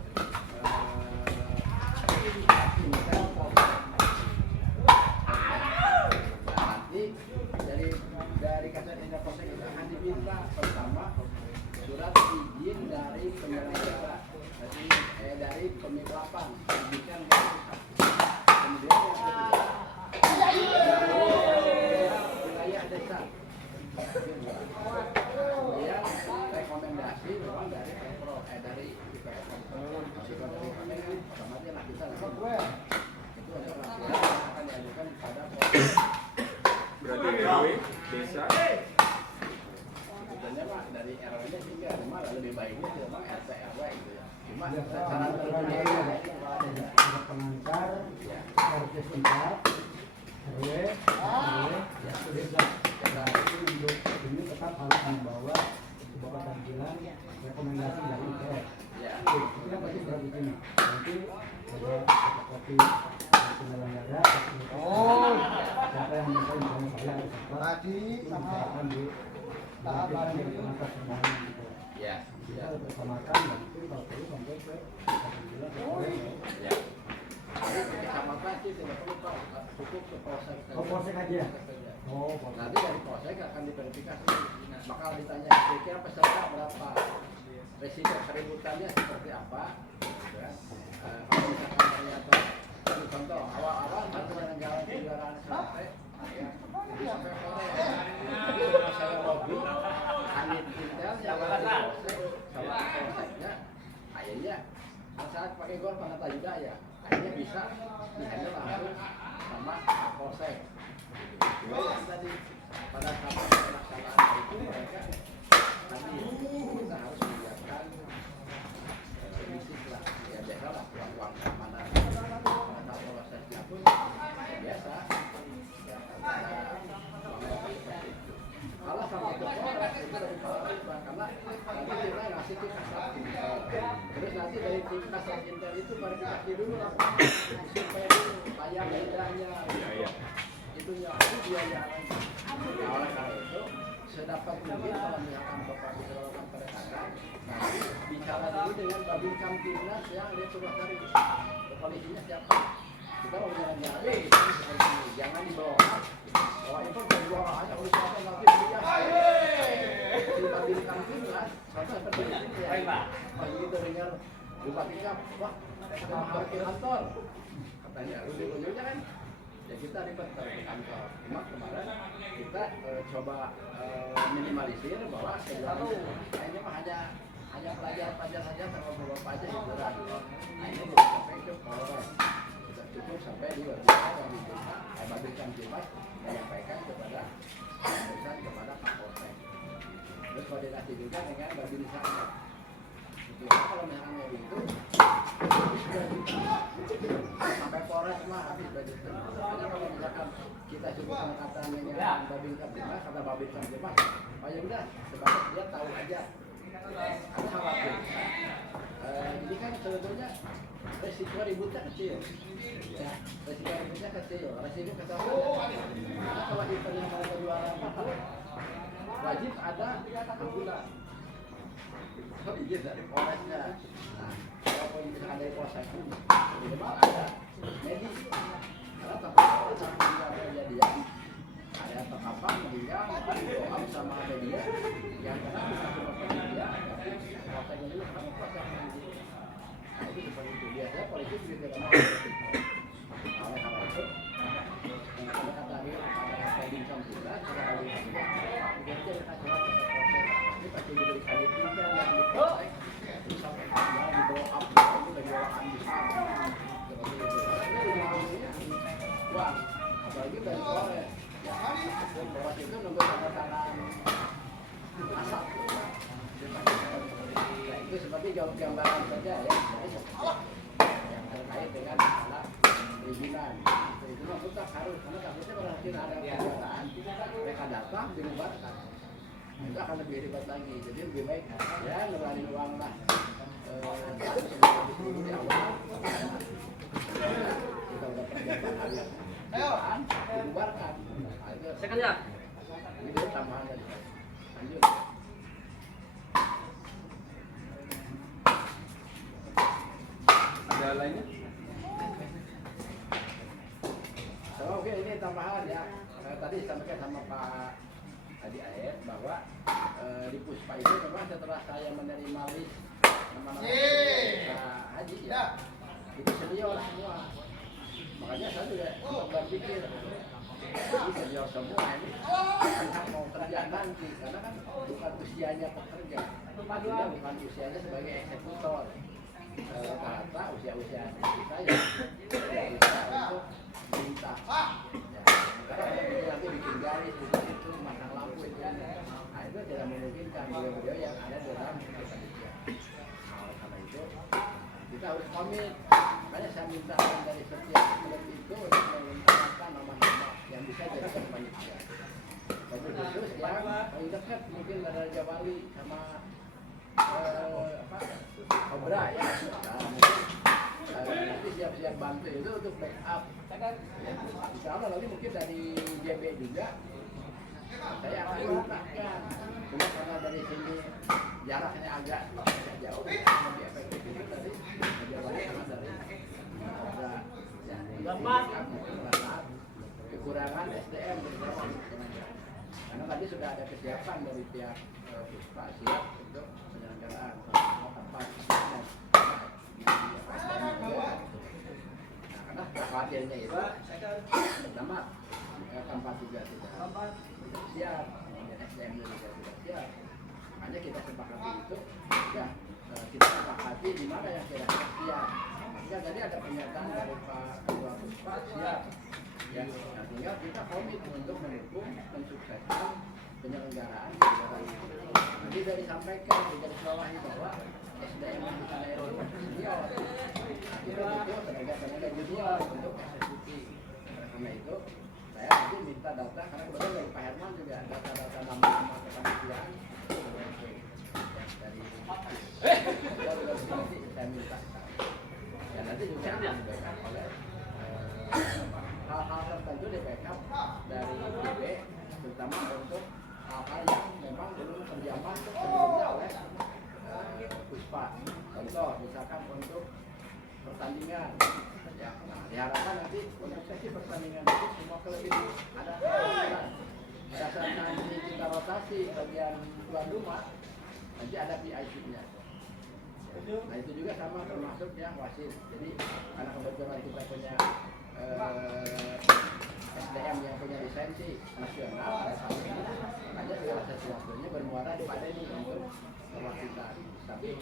Intel Polsek. Dari kasat Indah Polsek itu akan diminta pertama surat izin dari penyelenggara, dari pemiklapan pendidikan kemudian yang kedua wilayah desa, kemudian rekomendasi memang dari Pemprov dari IPS otomatis lah kita lakukan itu adalah yang akan diajukan kepada Polsek. Berarti RW desa sebetulnya Pak dari RW-nya tinggal, cuma lebih baiknya memang RT RW gitu ya. Cuma secara tertentu ada pengantar RT setempat RW, desa. Itu untuk ini tetap harus membawa sebuah tampilan rekomendasi dari IPS. Itu kan pasti berat di sini. Nanti ada fotokopi penyelenggara, siapa yang minta misalnya saya atau siapa, Tadi itu sama misalkan di tahap lain dari itu. pengantar semuanya gitu. Kita bersamakan dan itu kalau perlu sampai ke tampilan Kecamatan sih tidak perlu Pak, cukup ke polsek. Oh, polsek aja. Oh, polsek. Nanti dari polsek akan diverifikasi, bakal ditanya kira-kira peserta berapa, resiko keributannya seperti apa, gitu kan? Kalau misalkan ternyata, contoh awal-awal baru menjalan kendaraan sampai, ya, jadi sampai sore. Tapi kalau saya lobby, anit intel yang ada di polsek sama polseknya, akhirnya saat pakai gol penata juga ya, akhirnya bisa dihandle langsung sama polsek. Cuma yang tadi pada saat pelaksanaan itu mereka tadi kita harus menyiapkan fisik lah, ya biasa lah uang keamanan. Pada prosesnya pun ya biasa, ya kalau sama ke Polres itu dari Polres karena nanti kita ngasih tim kasat intel, terus nanti dari tim kasat intel itu verifikasi dulu lah, supaya dulu tayang metranya, itunya itu biaya. Oleh karena itu sedapat mungkin kalau misalkan Bapak bisa melakukan pendekatan, nanti bicara dulu dengan Babin Kamtibnas yang dia Purwakarta, polisinya siapa? Kita mau jalan-jalan, jangan dibawa. Wah itu berjuang aja oleh siapa nanti dia si Babin Kamtibnas, contoh seperti ini ya. Pas begitu dengar Bupati Kap, wah mahal ke kantor, katanya ujung-ujungnya kan. Ya kita ribet ke kantor. Cuma kemarin kita coba minimalisir bahwa kayaknya mah hanya pelajar saja sama bapak aja hiburan. Nah ini belum sampai ke Polres. Sudah cukup sampai di webinar yang diminta Babin Kamtibnas menyampaikan kepada pemeriksaan kepada Kapolsek. Terus koordinasi juga dengan Babin Kamtibnas. Kalau misalnya itu sampai Polres mah habis budget. Karena kalau misalkan kita cukup pendekatan dengan Babin Kamtibnas, kata Babin Kamtibnas, oh ya udah, sebatas dia tahu aja. Karena khawatir. Jadi kan sebetulnya resiko ributnya kecil. Ya, resiko ributnya kecil. Resiko ketahuan. Karena kalau di penyelenggara kejuaraan wajib ada ambulan. Oh izin dari Polresnya. Nah, walaupun misalkan dari Polsek pun minimal ada medis. Karena tempat juga kejadian ada terkapar meninggal doa sama media yang kena bisa menyebabkan media tapi Polsek ini kenapa Polsek ini? Nah itu seperti itu biasanya polisi juga tidak mau. Oleh karena itu pendekatan tadi pada Babin Kamtibnas sudah kali ini biasanya kita coba ke Polsek ini pasti diberikan itu yang di Polsek terus sampai kemudian dibawa up itu bawaan di sana seperti itu. Ini uang apalagi dari Polres. Polres itu nunggu tanda tangan asap. Nah, itu seperti gambaran saja ya. Yang terkait dengan masalah perizinan. Itu mutlak harus karena takutnya berarti ada kegiatan mereka datang dibubarkan. Itu akan lebih ribet lagi. Jadi lebih baik ya ngeluarin uang lah. Dulu di awal kita udah persiapan dibubarkan. Sekian ya. Ini tambahan tadi. Lanjut. Ada lainnya? Oke, ini tambahan ya. Tadi disampaikan sama Pak Adi Air bahwa di Puspa itu memang setelah saya menerima list nama-nama haji ya, itu senior semua. Makanya saya juga berpikir ini senior semua ini kan mau kerja nanti karena kan bukan usianya pekerja, dia bukan usianya sebagai eksekutor. Rata-rata usia-usia kita ya bisa untuk minta ya, karena nanti bikin garis itu masang lampu itu nah itu tidak memungkinkan beliau-beliau yang ada dalam kita kerja. Oleh karena itu kita harus komit, makanya saya minta dari setiap klub itu untuk menggunakan nama-nama yang bisa jadikan panitia. Tapi khusus yang paling dekat mungkin Raja Wali sama Cobra ya. Nah, mungkin nanti siap-siap bantu itu untuk backup. Insya Allah nanti mungkin dari JB juga saya akan menggunakan. Cuma karena dari sini jaraknya agak jauh, lebih efektif itu dari Raja Wali sama dari Cobra. Kekurangan SDM karena tadi sudah ada kesiapan dari pihak Puspa siap untuk penyelenggaraan tempat karena khawatirnya itu pertama tempat juga tidak siap dan SDM juga tidak siap, makanya kita sepakati itu ya kita sepakati di mana yang kira-kira siap. Ya, tadi ada pernyataan dari Pak Ketua Puspa siap. Ya, nah, tinggal kita komit untuk mendukung mensukseskan penyelenggaraan kegiatan itu. Jadi dari disampaikan di garis bawahi bahwa SDM di sana itu senior. Nah, kita butuh tenaga junior untuk eksekusi. Karena itu saya nanti minta data karena kebetulan dari Pak Herman juga data-data nama-nama kepanitiaan dari saya minta. Ya nanti juga akan di-backup oleh hal-hal tertentu di backup dari JB, terutama untuk hal-hal yang memang belum terjamah sebelumnya oleh Puspa. Contoh, misalkan untuk pertandingan, ya, nah, diharapkan nanti untuk sesi pertandingan itu semua klub itu ada pertandingan. Pada saat nanti kita rotasi bagian tuan rumah, nanti ada PIC-nya. Nah itu juga sama termasuk yang wasit. Jadi karena kebetulan kita punya SDM yang punya lisensi nasional, makanya segala sesuatunya bermuara pada ini untuk perwasitan. Tapi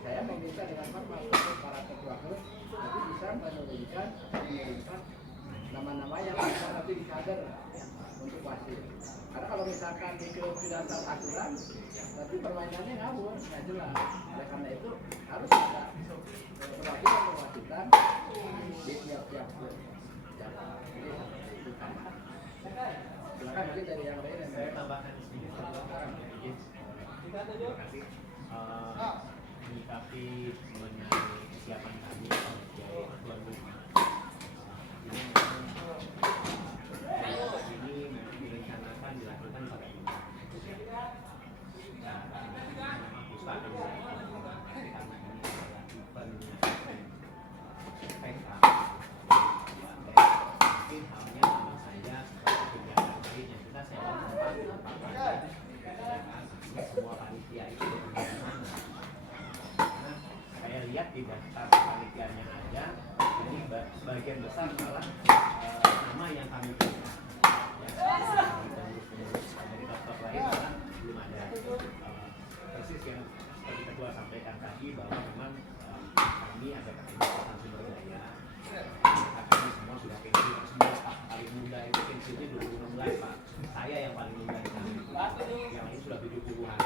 saya meminta dengan hormat untuk para ketua klub nanti bisa mengirimkan nama-nama yang bisa nanti dikader untuk wasit. Karena kalau misalkan di klub tidak teraturan, nanti permainannya ngawur, nggak jelas. Oleh karena itu harus ada perwakilan di tiap-tiap klub. Jadi itu sama. Silakan mungkin dari yang lain yang Saya tambahkan sedikit terima kasih menyikapi mengenai kesiapan kami sebagai tuan rumah. Ini mungkin direncanakan dilakukan pada bulan. Puspa akan dilakukan karena ini adalah eventnya PK. Mungkin halnya sama saja kegiatan lain yang kita sewa tempat semua panitia itu bagaimana? Karena saya lihat di daftar panitianya ada, jadi sebagian besar malah nama yang kami punya. Dari daftar lain malah belum ada. Persis yang seperti ketua sampaikan tadi bahwa memang kami ada keterbatasan sumber daya. Kami semua sudah pensiun semua Pak, paling muda itu pensiunnya 2016 Pak. Saya yang paling muda di kami. Yang lain sudah 70-an.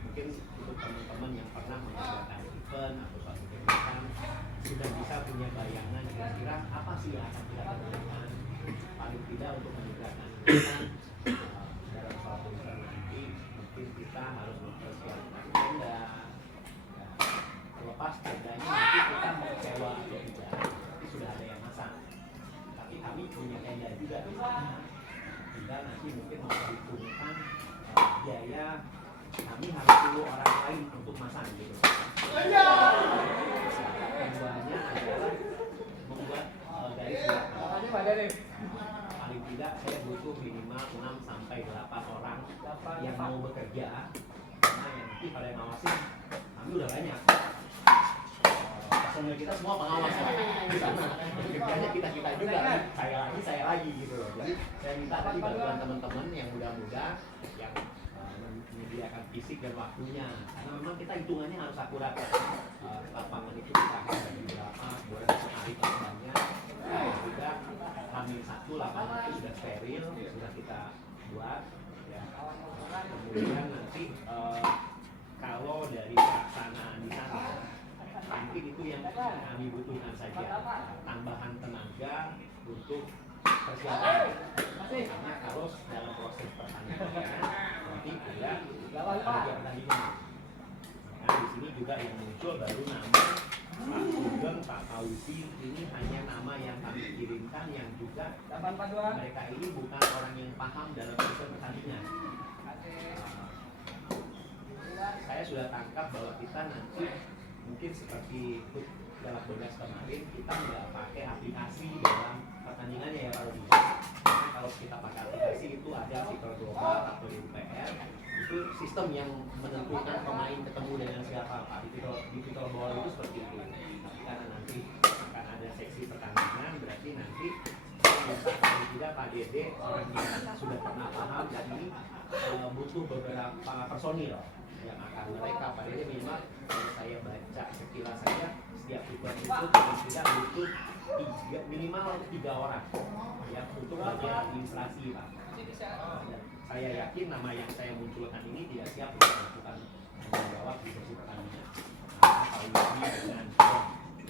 Mungkin untuk teman-teman yang pernah mengadakan event atau suatu kegiatan sudah bisa punya bayangan kira-kira apa sih yang akan kita lakukan paling tidak untuk menegakkan dalam suatu event nanti. Mungkin kita harus mempersiapkan tenda. Terlepas tendanya nanti kita mau sewa atau tidak, tapi sudah ada yang masang. Tapi kami punya tenda juga di sana. Tinggal nanti mungkin memperhitungkan biaya kami harus perlu orang lain untuk masang gitu. Tujuannya adalah membuat garis belakang. Paling tidak saya butuh minimal 6 sampai 8 orang yang mau bekerja, karena yang nanti pada yang ngawasin kami udah banyak. Personil kita semua pengawas di sana. Kerjanya kita juga, saya lagi gitu loh. Jadi saya minta tadi bantuan teman-teman yang muda-muda yang menyediakan fisik dan waktunya, karena memang kita hitungannya harus akurat ya. Lapangan itu kita akan bagi berapa, boleh sekali korbannya. Juga H-1 lapangan itu sudah steril, sudah kita buat ya. Kemudian nanti kalau dari pelaksanaan di sana mungkin itu yang kami butuhkan saja, tambahan tenaga untuk persiapan. Misalnya kalau dalam proses pertandingan nanti ada pertandingan. Nah, di sini juga yang muncul baru nama Pak Sugeng, Pak Fauzi, ini hanya nama yang kami kirimkan yang juga mereka ini bukan orang yang paham dalam proses pertandingan. Saya sudah tangkap bahwa kita nanti mungkin seperti dalam tugas kemarin kita nggak pakai aplikasi dalam pertandingannya ya Pak Rudi. Kalau kita pakai aplikasi itu ada fitur global atau di UPR itu sistem yang menentukan pemain ketemu dengan siapa Pak. Di fitur bola itu seperti itu. Tapi karena nanti akan ada seksi pertandingan berarti nanti paling tidak Pak Dede orang yang sudah pernah paham dan ini butuh beberapa personil yang akan mereka Pak Dede minimal kalau saya baca sekilas saja setiap event itu paling tidak butuh minimal 3 orang ya untuk bagian administrasi Pak. Dan saya yakin nama yang saya munculkan ini tidak siap untuk melakukan tanggung jawab di sesi pertandingan. Kalau ini dengan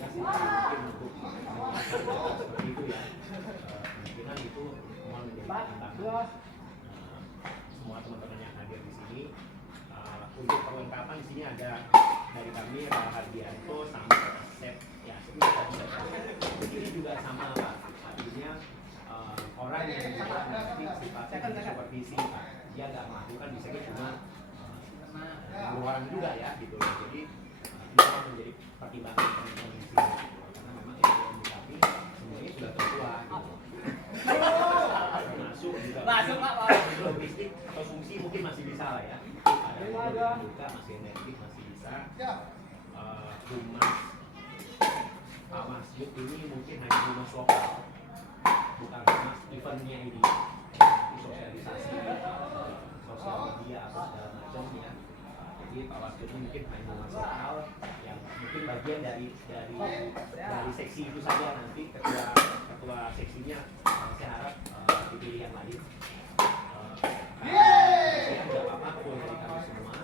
ya mungkin untuk menjelaskan seperti itu ya. Kemungkinan itu mohon menjadi pertimbangan semua teman-teman yang hadir di sini. Untuk perlengkapan di sini ada dari kami Rahardianto sama Sep ya ini juga sama Pak. Artinya orang yang juga nanti sifatnya supervisi Pak. Dia nggak melakukan misalnya cuma orang juga ya gitu. Jadi ini menjadi pertimbangan teman-teman di sini karena memang ekonomi kami semuanya sudah tertua gitu. Masuk Pak. Logistik atau fungsi mungkin masih bisa lah ya. Ada juga masih energi masih bisa. Humas Pak Masjid ini mungkin hanya humas lokal, bukan humas eventnya ini. Sosialisasi, sosial media atau segala macam ya. Jadi Pak Masjid ini mungkin hanya humas lokal yang mungkin bagian dari seksi itu saja. Nanti ketua seksinya saya harap dipilih yang lain. Saya tidak apapun dari kami semua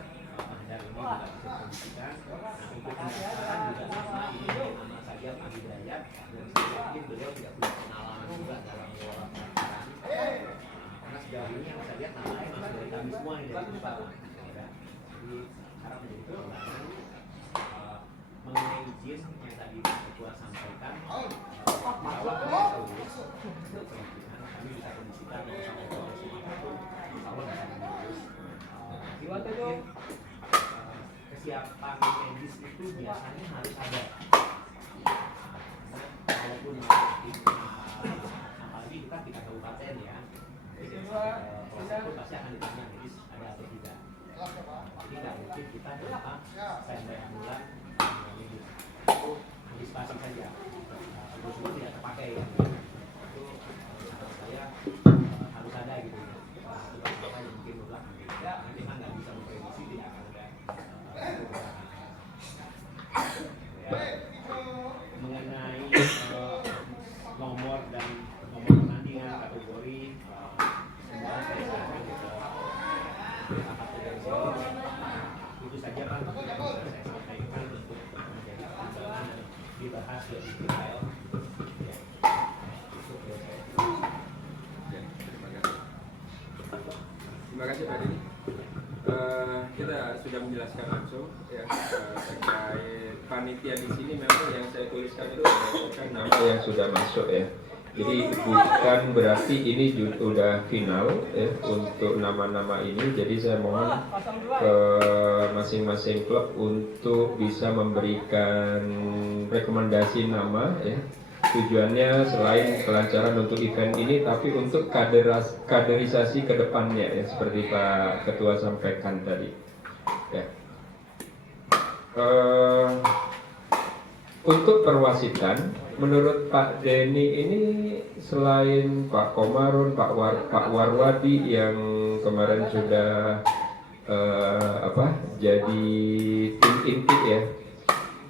dan ini juga bisa dikondisikan. Nah untuk pendaftaran juga sama ini nama saja Pak Hidayat dan saya yakin beliau tidak punya pengalaman juga dalam mengelola pendaftaran karena sejauh ini yang saya lihat namanya masih dari kami semua yang dari Puspa. Jadi harap menjadi pertimbangan mengenai izin yang tadi Pak Ketua sampaikan bahwa kami bisa kondisikan mau sampai komisi apapun insya Allah bisa mengurus. Mungkin kesiapan medis itu biasanya harus ada. Walaupun apalagi kita tingkat kabupaten ya, proses itu pasti akan ditanya medis ada atau tidak. Jadi nggak mungkin kita tanpa standby ambulan medis. Itu antisipasi saja. Terus itu tidak terpakai ya. Itu saya harus ada gitu ya. Apa yang mungkin mutlak nanti kan nggak bisa memprediksi tidak akan ada mengenai nomor dan nomor pertandingan kategori semua saya sampaikan ke rapat organisasi itu saja Pak yang bisa saya sampaikan untuk menjadi pertimbangan dan dibahas lebih detail. Terima kasih Pak Dini. Kita sudah menjelaskan langsung ya terkait panitia di sini. Memang yang saya tuliskan itu berdasarkan nama yang sudah masuk ya. Jadi bukan berarti ini sudah final ya untuk nama-nama ini. Jadi saya mohon ke masing-masing klub untuk bisa memberikan rekomendasi nama ya. Tujuannya selain kelancaran untuk event ini, tapi untuk kaderisasi ke depannya ya, seperti Pak Ketua sampaikan tadi. Ya. Untuk perwasitan, menurut Pak Denny ini selain Pak Komarun, Pak Warwadi yang kemarin sudah jadi tim inti ya,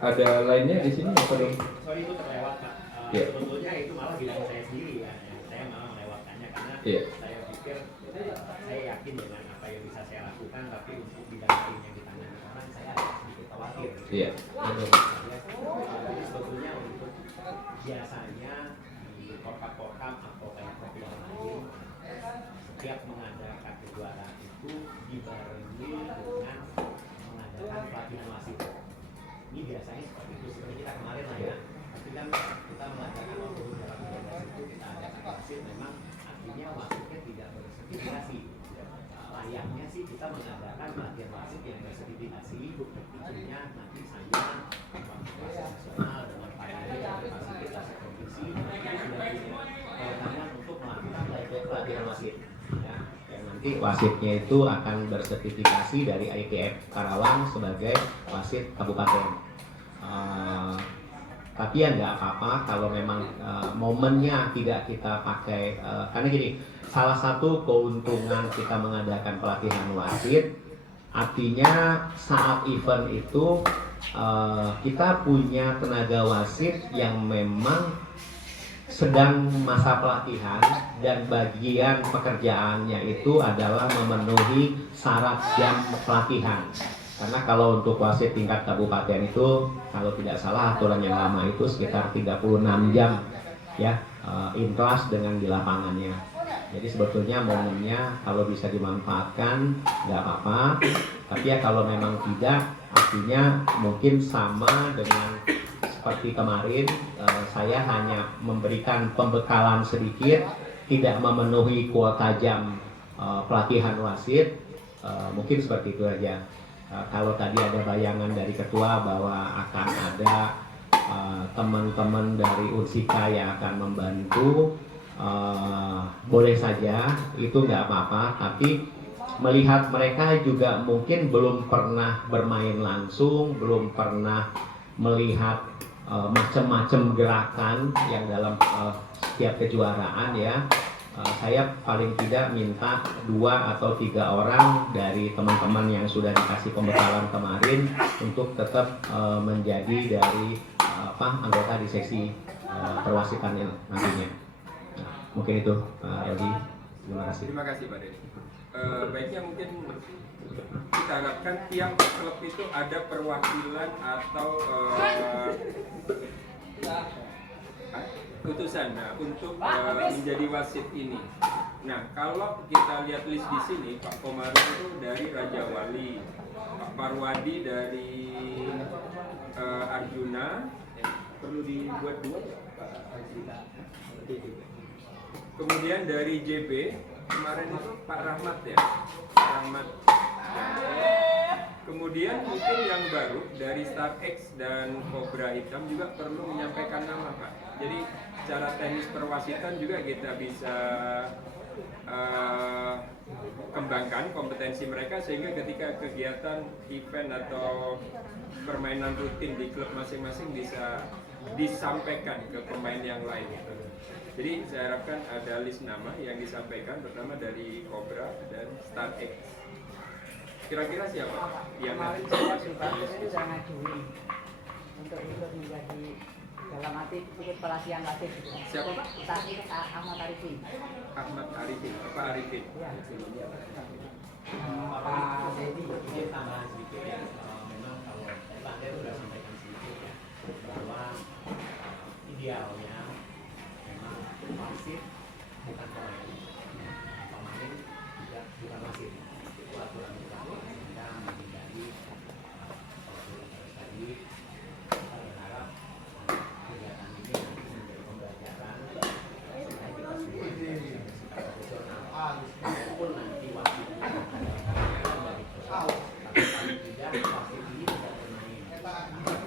ada lainnya di sini apa dong? Sorry itu terlewat Pak. Sebetulnya itu malah bidang saya sendiri ya. Saya malah melewatkannya karena saya pikir saya yakin dengan apa yang bisa saya lakukan, tapi untuk bidang lain yang ditangani orang saya agak sedikit khawatir. Jadi sebetulnya untuk biasanya di kota-kota atau kayak klub yang lain, setiap mengadakan kejuaraan itu dibarengi dengan mengadakan pelatihan wasit. Ini biasanya seperti itu, seperti kita kemarin lah ya. Tapi kan kita mengadakan waktu dalam 2012 itu kita adakan wasit, memang artinya wasitnya tidak bersertifikasi. Layaknya sih kita mengadakan pelatihan wasit yang bersertifikasi, tentunya nanti saya wasit nasional dengan panel fasilitas provinsi itu sudah punya kewenangan untuk melakukan pelatihan wasit. Ya, yang nanti wasitnya itu akan bersertifikasi dari ITF Karawang sebagai wasit kabupaten. Tapi ya nggak apa-apa kalau memang momennya tidak kita pakai, karena gini, salah satu keuntungan kita mengadakan pelatihan wasit, artinya saat event itu kita punya tenaga wasit yang memang sedang masa pelatihan dan bagian pekerjaannya itu adalah memenuhi syarat jam pelatihan. Karena kalau untuk wasit tingkat kabupaten itu, kalau tidak salah aturan yang lama itu sekitar 36 jam ya intras dengan di lapangannya. Jadi sebetulnya momennya kalau bisa dimanfaatkan nggak apa-apa. Tapi ya kalau memang tidak, artinya mungkin sama dengan seperti kemarin, saya hanya memberikan pembekalan sedikit, tidak memenuhi kuota jam pelatihan wasit, mungkin seperti itu aja. Kalau tadi ada bayangan dari ketua bahwa akan ada teman-teman dari Unsika yang akan membantu, boleh saja, itu nggak apa-apa. Tapi melihat mereka juga mungkin belum pernah bermain langsung, belum pernah melihat macam-macam gerakan yang dalam setiap kejuaraan ya. Saya paling tidak minta 2 atau 3 orang dari teman-teman yang sudah dikasih pembekalan kemarin untuk tetap menjadi dari anggota di seksi perwasitan nantinya. Nah, mungkin itu Rodi. Terima kasih. Terima kasih Pak Denny. Baiknya mungkin kita harapkan tiap klub itu ada perwakilan atau utusan untuk menjadi wasit ini. Nah, kalau kita lihat list di sini, Pak Komarus itu dari Raja Wali, Pak Parwadi dari Arjuna, perlu dibuat 2 ya, Pak Arjuna. Kemudian dari JB kemarin itu Pak Rahmat ya, Pak Rahmat. Kemudian mungkin yang baru dari Star X dan Cobra Hitam juga perlu menyampaikan nama Pak. Jadi secara teknis perwasitan juga kita bisa kembangkan kompetensi mereka sehingga ketika kegiatan event atau permainan rutin di klub masing-masing bisa disampaikan ke pemain yang lain. Jadi saya harapkan ada list nama yang disampaikan pertama dari Cobra dan Star X. Kira-kira siapa yang kemarin saya juga sudah ngajuin untuk ikut menjadi dalam arti ikut pelatihan wasit gitu. Siapa Pak? Tadi Ahmad Arifin. Ahmad Arifin, Pak Arifin. Ya. Pak Dedi, mungkin tambahan sedikit ya. Memang kalau Pak Dedi sudah sampaikan sedikit ya, bahwa idealnya memang wasit bukan pemain, pemain juga bukan wasit. Itu aturan berlaku sehingga menghindari tadi kita berharap kegiatan ini nanti menjadi pembelajaran supaya kita semua bisa bersikap profesional walaupun nanti wasit itu dari tapi paling tidak wasit ini bisa bermain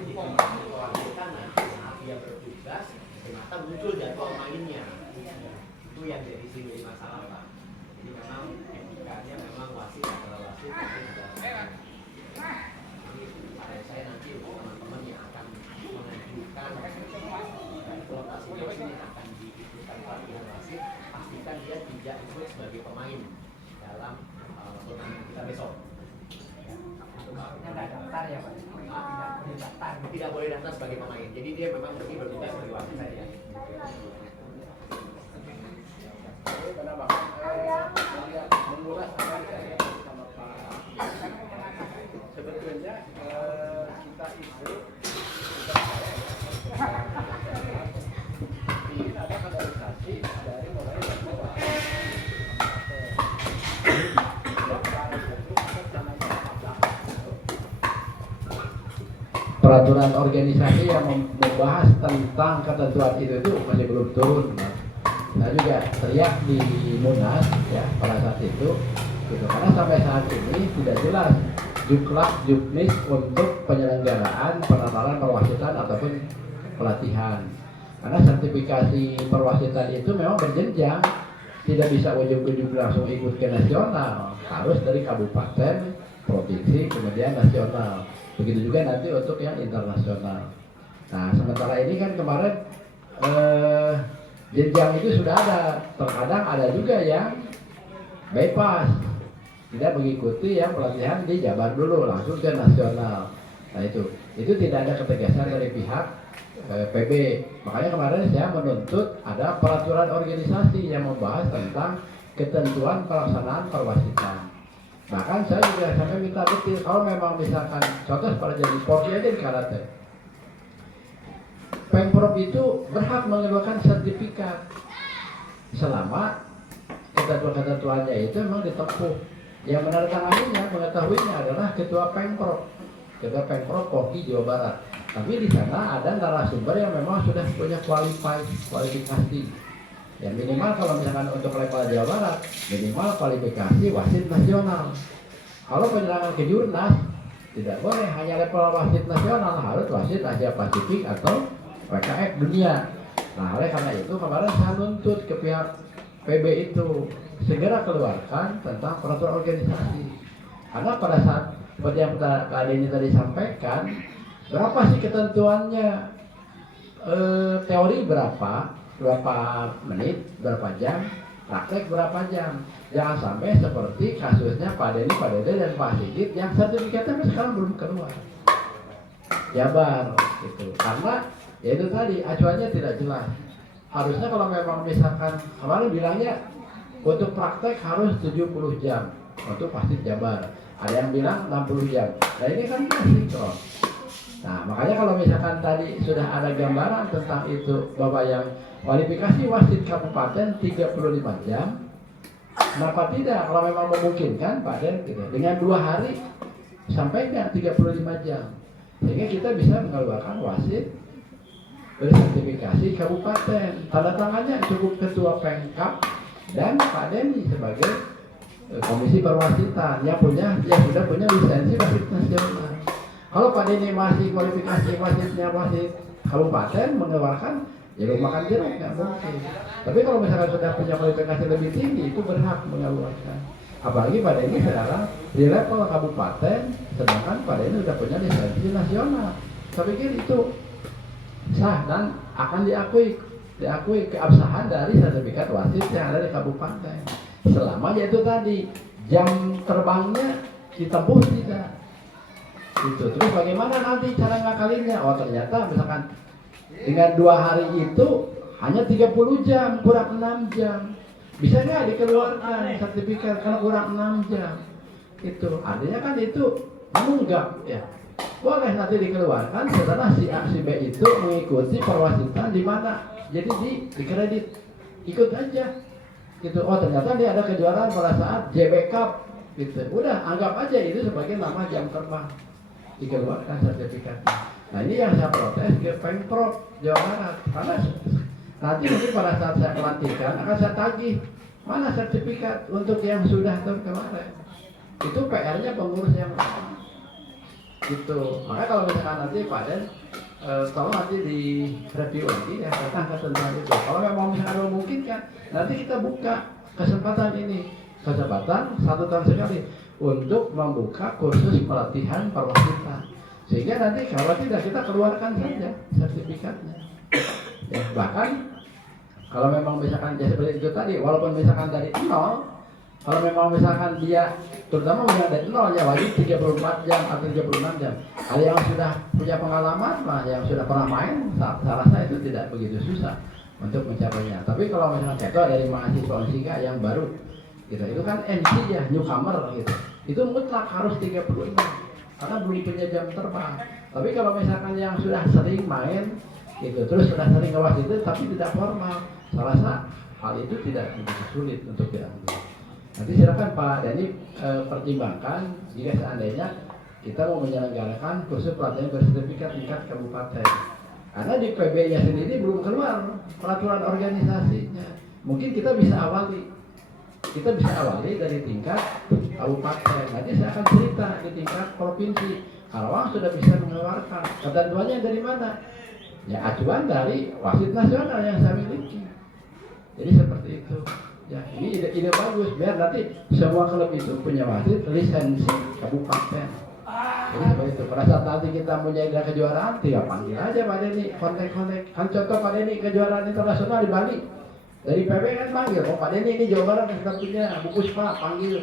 di tempat mewakilkan nanti saat dia bertugas ternyata muncul jadwal mainnya itu yang jadi masalah Pak. Jadi memang etikanya memang wasit adalah wasit adalah jadi saya nanti untuk teman-teman yang akan mengajukan lokasi ini akan diikutkan pelatihan wasit, pastikan dia tidak ikut sebagai pemain dalam turnamen kita besok. Yang nggak daftar ya Pak? Tidak boleh daftar. Tidak boleh daftar sebagai pemain. Jadi dia memang pergi bertugas sebagai wasit saja. Karena bahkan mengulas apa yang sama Pak. Sebetulnya kita itu ingin ada kaderisasi peraturan organisasi yang membahas tentang ketentuan itu masih belum turun. Saya juga teriak di Munas ya pada saat itu, gitu. Karena sampai saat ini tidak jelas juklak juknis untuk penyelenggaraan penataran perwasitan ataupun pelatihan. Karena sertifikasi perwasitan itu memang berjenjang, tidak bisa ujung-ujung langsung ikut ke nasional, harus dari kabupaten, provinsi, kemudian nasional. Begitu juga nanti untuk yang internasional. Nah, sementara ini kan kemarin jenjang itu sudah ada. Terkadang ada juga yang bypass, tidak mengikuti yang pelatihan di Jabar dulu, langsung ke nasional. Nah itu tidak ada ketegasan dari pihak PB. Makanya kemarin saya menuntut ada peraturan organisasi yang membahas tentang ketentuan pelaksanaan perwasitan. Bahkan saya juga sampai minta detil, kalau memang misalkan contoh seperti jadi porsi aja di karate, Pemprov itu berhak mengeluarkan sertifikat selama ketentuan-ketentuannya itu memang ditempuh. Yang menandatanganinya, mengetahuinya adalah Ketua Pemprov Polki Jawa Barat. Tapi di sana ada narasumber yang memang sudah punya kualifikasi. Ya minimal kalau misalkan untuk level Jawa Barat, minimal kualifikasi wasit nasional. Kalau penyerangan ke Jurnas, tidak boleh hanya level wasit nasional, harus wasit Asia Pasifik atau WKF dunia. Nah, oleh karena itu kemarin saya nuntut ke pihak PB itu segera keluarkan tentang peraturan organisasi. Karena pada saat seperti yang tadi ini tadi sampaikan, berapa sih ketentuannya? Teori berapa menit, berapa jam, praktek berapa jam. Jangan sampai seperti kasusnya Pak Deni, Pak Dede, dan Pak Sigit yang sertifikatnya sekarang belum keluar. Jabar gitu. Karena ya itu tadi acuannya tidak jelas. Harusnya kalau memang misalkan kemarin bilangnya untuk praktek harus 70 jam untuk pasti Jabar. Ada yang bilang 60 jam. Nah ini kan sinkron. Nah makanya kalau misalkan tadi sudah ada gambaran tentang itu, Bapak yang kualifikasi wasit kabupaten 35 jam, kenapa tidak kalau memang memungkinkan Pak Den gitu, dengan 2 hari sampaikan 35 jam, sehingga kita bisa mengeluarkan wasit bersertifikasi kabupaten. Tanda tangannya cukup Ketua Pemkab dan Pak Deni sebagai komisi perwasitan yang sudah punya lisensi wasit nasional. Kalau Pak Deni masih kualifikasi wasitnya wasit kabupaten mengeluarkan, ya makan jeruk nggak mungkin. Tapi kalau misalkan sudah punya kualifikasi lebih tinggi, itu berhak mengeluarkan. Apalagi Pak Deni sekarang di level kabupaten, sedangkan Pak Deni sudah punya lisensi nasional. Saya pikir itu sah dan akan diakui keabsahan dari sertifikat wasit yang ada di kabupaten. Selama yaitu tadi jam terbangnya ditempuh tidak. Itu terus bagaimana nanti cara ngakalinnya? Oh ternyata misalkan dengan 2 hari itu hanya 30 jam, kurang 6 jam. Bisa nggak dikeluarkan sertifikat karena kurang 6 jam? Itu artinya kan itu menunggak ya. Boleh nanti dikeluarkan setelah si A, si B itu mengikuti perwasitan di mana. Jadi di kredit ikut aja. Gitu. Oh ternyata dia ada kejuaraan pada saat JB Cup gitu. Udah anggap aja itu sebagai nama jam terbang. Dikeluarkan sertifikatnya. Nah ini yang saya protes ke Pemprov Jawa Barat, karena nanti mungkin pada saat saya pelantikan akan saya tagih mana sertifikat untuk yang sudah kemarin. Itu PR-nya pengurus yang lama. Gitu. Makanya kalau misalkan nanti Pak Den, tolong nanti di review lagi ya tentang ketentuan itu. Kalau memang misalkan memungkinkan, nanti kita buka kesempatan ini, kesempatan 1 tahun sekali untuk membuka kursus pelatihan perwasitan, sehingga nanti kalau tidak kita keluarkan saja sertifikatnya. Ya, bahkan kalau memang misalkan ya seperti itu tadi, walaupun misalkan dari 0, kalau memang misalkan dia terutama yang dari 0 ya wajib 34 jam atau 36 jam. Kalau yang sudah punya pengalaman, yang sudah pernah main, saya rasa itu tidak begitu susah untuk mencapainya. Tapi kalau misalkan contoh dari mahasiswa Unsika yang baru gitu, itu kan MC ya, newcomer gitu. Itu mutlak harus 36 karena belum punya jam terbang. Tapi kalau misalkan yang sudah sering main gitu, terus sudah sering ngawas itu tapi tidak formal, saya rasa hal itu tidak begitu sulit untuk diambil. Nanti silakan Pak Deni pertimbangkan jika seandainya kita mau menyelenggarakan kursus pelatihan bersertifikat tingkat kabupaten. Karena di PB-nya sendiri belum keluar peraturan organisasinya. Mungkin kita bisa awali dari tingkat kabupaten. Nanti saya akan cerita di tingkat provinsi. Karawang sudah bisa mengeluarkan. Ketentuannya dari mana? Ya acuan dari wasit nasional yang saya miliki. Jadi seperti itu. Ya ini ide bagus biar nanti semua klub itu punya wasit lisensi kabupaten. Jadi seperti itu. Pada saat nanti kita punya kejuaraan, tinggal panggil aja Pak Denny, kontak-kontak. Kan contoh Pak Denny kejuaraan internasional di Bali. Dari PB kan panggil, oh Pak Denny ini Jawa Barat yang punya, Bu Puspa panggil.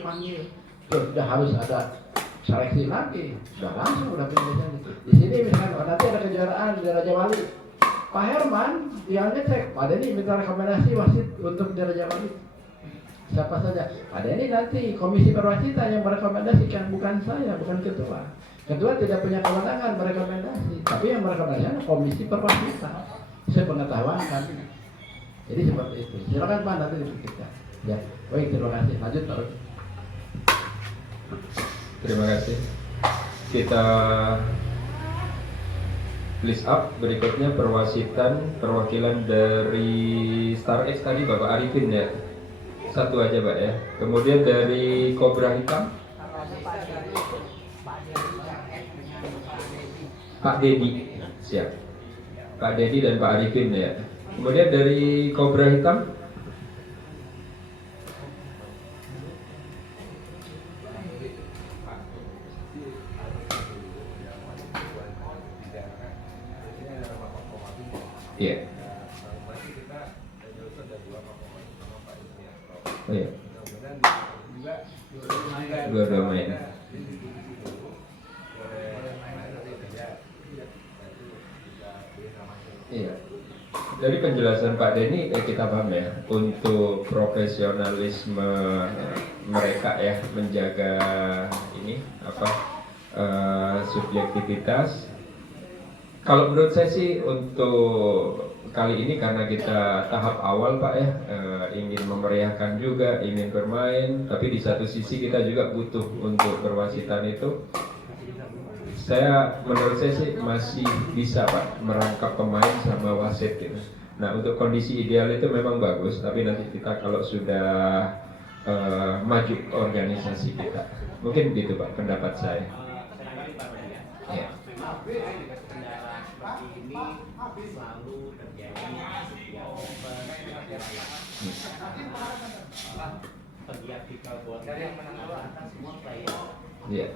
Terus sudah harus ada seleksi lagi, sudah langsung udah punya lisensi. Di sini misalkan nanti ada kejuaraan di Raja Wali, Pak Herman yang ngecek, Pak Denny minta rekomendasi wasit untuk di Raja Wali. Siapa saja? Pak Denny nanti komisi perwasitan yang merekomendasikan, bukan saya, bukan ketua. Ketua tidak punya kewenangan merekomendasi, tapi yang merekomendasikan komisi perwasitan. Sepengetahuan kami. Jadi seperti itu. Silakan Pak nanti dipikirkan. Ya, baik terima kasih. Lanjut terus. Terima kasih. Kita list up berikutnya perwakilan dari Star X tadi Bapak Arifin ya. Satu aja Pak ya. Kemudian dari Kobra Hitam Pak Dedi. Siap. Pak Dedi dan Pak Arifin ya. Kemudian dari Kobra Hitam iya. Oh iya. Dua main. Iya. Dari penjelasan Pak Denny kita paham ya, untuk profesionalisme mereka ya menjaga ini subjektivitas. Kalau menurut saya sih untuk kali ini karena kita tahap awal Pak ya, ingin memeriahkan juga, ingin bermain, tapi di satu sisi kita juga butuh untuk perwasitan itu. Menurut saya sih masih bisa Pak merangkap pemain sama wasit gitu. Nah untuk kondisi ideal itu memang bagus, tapi nanti kita kalau sudah maju organisasi kita, mungkin gitu Pak pendapat saya. Ya. Kendala seperti ini selalu terjadi setiap pegiat pikal bola dari yang menang semua player. Iya.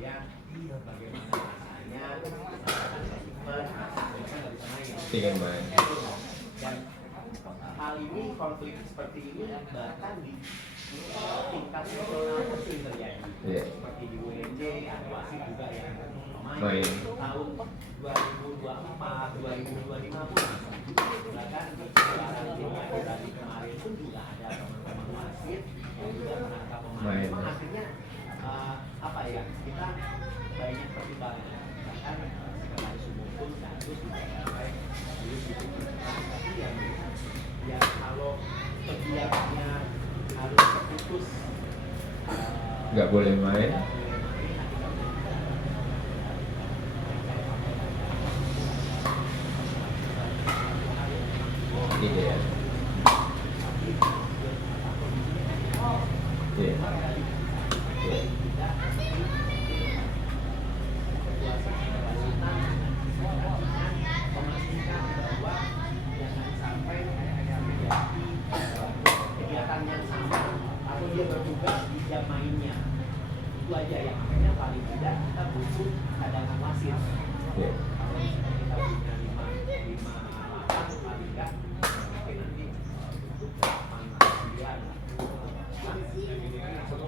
Kemudian bagaimana rasanya Tinggal main. Dan hal ini konflik seperti ini bahkan di tingkat nasional pun sering terjadi. Iya. Seperti di UNJ ada wasit juga yang Main. tahun 2024, 2025 pun bahkan dari kemarin pun juga ada teman-teman wasit yang juga menangkap pemain. Main. Memang akhirnya apa ya, kita banyak pertimbangan bahkan sekretaris umum pun harus sampai tapi ya kalau kegiatannya harus terputus Nggak boleh main. Iya. Iya. Iya. kegiatan yang sama atau dia bertugas di jam mainnya, itu aja yang akhirnya paling tidak kita butuh cadangan wasit. Iya. Kalau misalnya kita punya lima paling tidak mungkin nanti butuh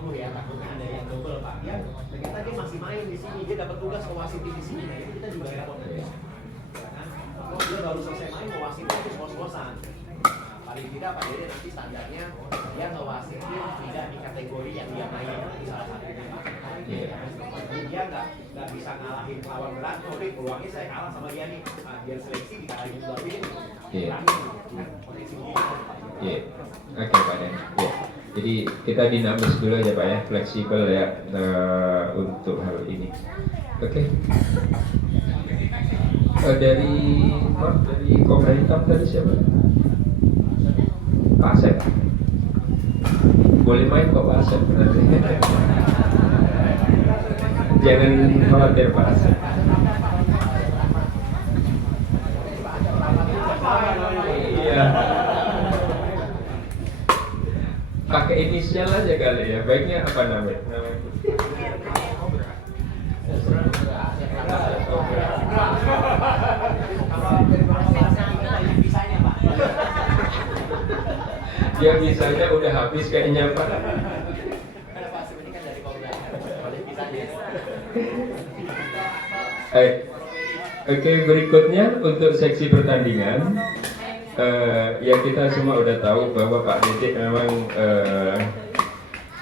10 ya, takutnya ada yang double Pak. Ya ternyata dia masih main di sini, dia dapat tugas mewasiti di sini, nah itu kita juga repot. Ya kan? Kalau dia baru selesai main mewasiti itu ngos-ngosan. Paling tidak Pak Dede nanti standarnya dia ngewasitin tidak di kategori yang dia main, di salah satunya Pak. Jadi dia nggak bisa ngalahin lawan berat. Oke, peluangnya saya kalah sama dia nih. Nah, biar seleksi dikalahin dua ini. Iya. Kan koneksi begini. Iya. Oke Pak Den. Iya. Jadi kita dinamis dulu aja Pak ya, fleksibel ya untuk hal ini. Oke. Dari Komnas Hitam tadi siapa? Pak Asep. Boleh main kok Pak Asep nanti. Jangan khawatir Pak Asep. Iya. Pakai inisial aja kali ya. Baiknya apa namanya? Dia bisanya udah habis kayaknya Pak. Oke, berikutnya untuk seksi pertandingan. Ya kita semua udah tahu bahwa Pak Dede memang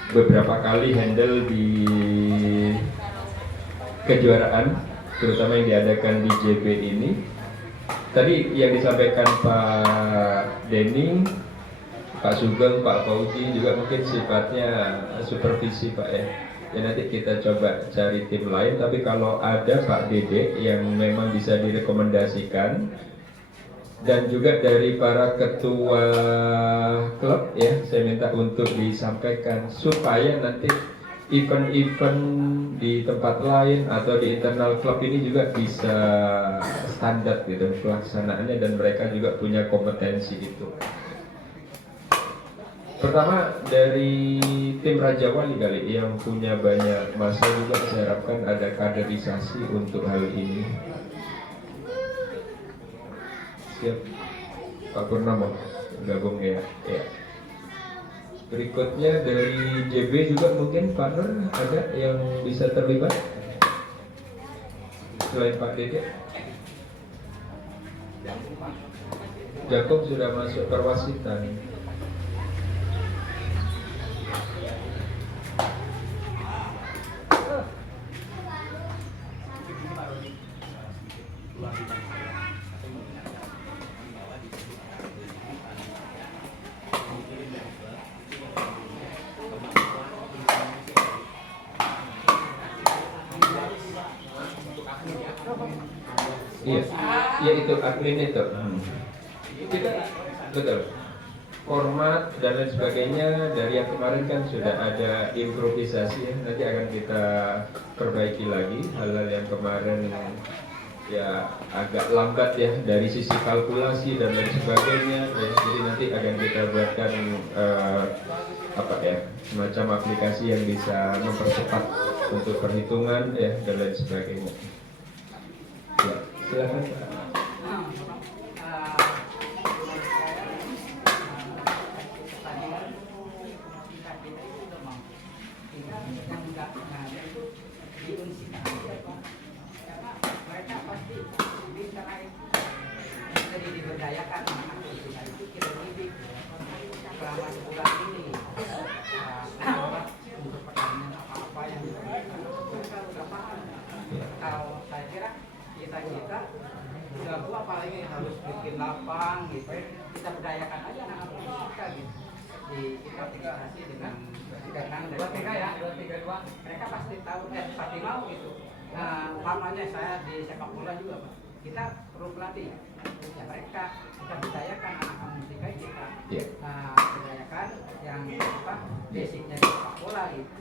beberapa kali handle di kejuaraan, terutama yang diadakan di JB ini. Tadi yang disampaikan Pak Denny, Pak Sugeng, Pak Fauzi juga mungkin sifatnya supervisi Pak ya. Ya nanti kita coba cari tim lain, tapi kalau ada Pak Dede yang memang bisa direkomendasikan, dan juga dari para ketua klub ya, saya minta untuk disampaikan supaya nanti event-event di tempat lain atau di internal klub ini juga bisa standar gitu pelaksanaannya, dan mereka juga punya kompetensi itu. Pertama dari tim Raja Wali kali yang punya banyak masa juga, saya harapkan ada kaderisasi untuk hal ini. Siap Pak Purnama gabung ya. Berikutnya dari JB juga mungkin partner ada yang bisa terlibat selain Pak Dede. Jakob sudah masuk perwasitan. Iya, ya itu admin itu. Kita betul. Format dan lain sebagainya dari yang kemarin kan sudah ada improvisasi ya. Nanti akan kita perbaiki lagi hal-hal yang kemarin ya agak lambat ya dari sisi kalkulasi dan lain sebagainya. Ya, jadi nanti akan kita buatkan apa ya, semacam aplikasi yang bisa mempercepat untuk perhitungan ya dan lain sebagainya. Ya, silakan Pak. Diberdayakan anak-anak kita itu kita didik selama sebulan ini untuk pertandingan apa-apa yang mereka udah paham. Kalau saya kira kita gabung apalagi harus bikin lapang gitu, kita berdayakan aja anak-anak kita gitu. Kita integrasi dengan 2-3 ya, 2-3-2 mereka pasti tahu, pasti mau gitu. Nah, lamanya saya di sepak bola juga Pak, kita perlu pelatih ya, mereka kita berdayakan anak-anak musika kita, berdayakan yang apa basicnya di sepak bola gitu.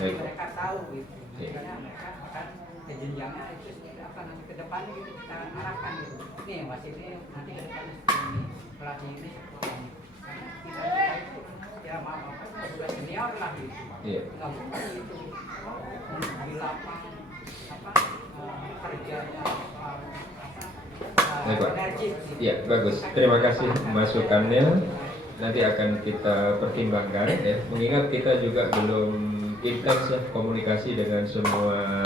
Jadi mereka tahu gitu, makanya mereka akan ke jenjangnya itu seperti apa nanti ke depannya gitu, kita arahkan gitu. Nih wasit ini nanti ke depannya seperti ini, pelatih ini seperti ini. Karena kita itu ya maaf apa sudah senior lah gitu. Nggak mungkin itu di lapang apa kerjanya Ya, bagus. Terima kasih masukannya. Nanti akan kita pertimbangkan ya. Mengingat kita juga belum intens ya komunikasi dengan semua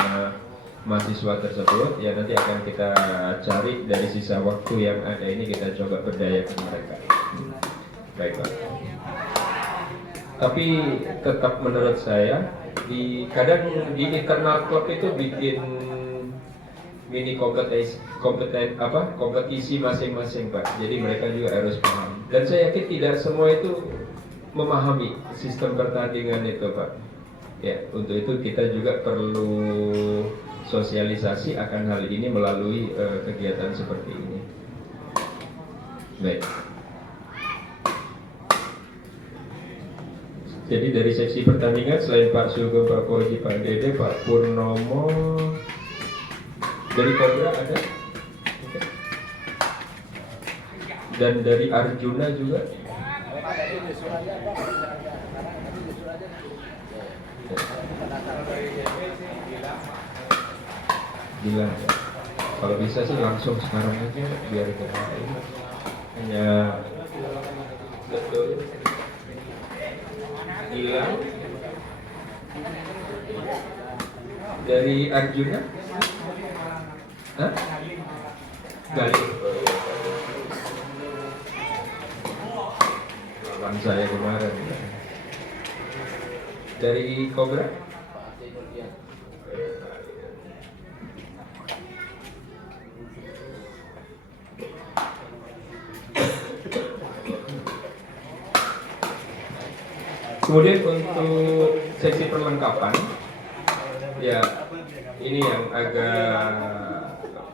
mahasiswa tersebut. Ya, nanti akan kita cari dari sisa waktu yang ada ini, kita coba berdayakan mereka. Baik Pak. Tapi tetap menurut saya kadang di internal klub itu bikin mini kompetisi masing-masing Pak. Jadi mereka juga harus paham. Dan saya yakin tidak semua itu memahami sistem pertandingan itu, Pak. Ya, untuk itu kita juga perlu sosialisasi akan hal ini melalui kegiatan seperti ini. Baik. Jadi dari seksi pertandingan selain Pak Sugeng, Pak Koji, Pak Dede, Pak Purnomo, dari Kobra ada? Oke. Dan dari Arjuna juga. Bilang ya. Kalau bisa sih langsung sekarang aja biar kita hanya betul. Bilang dari Arjuna. Hah? Galih. Lawan saya kemarin. Dari Kobra. Kemudian untuk seksi perlengkapan, ya ini yang agak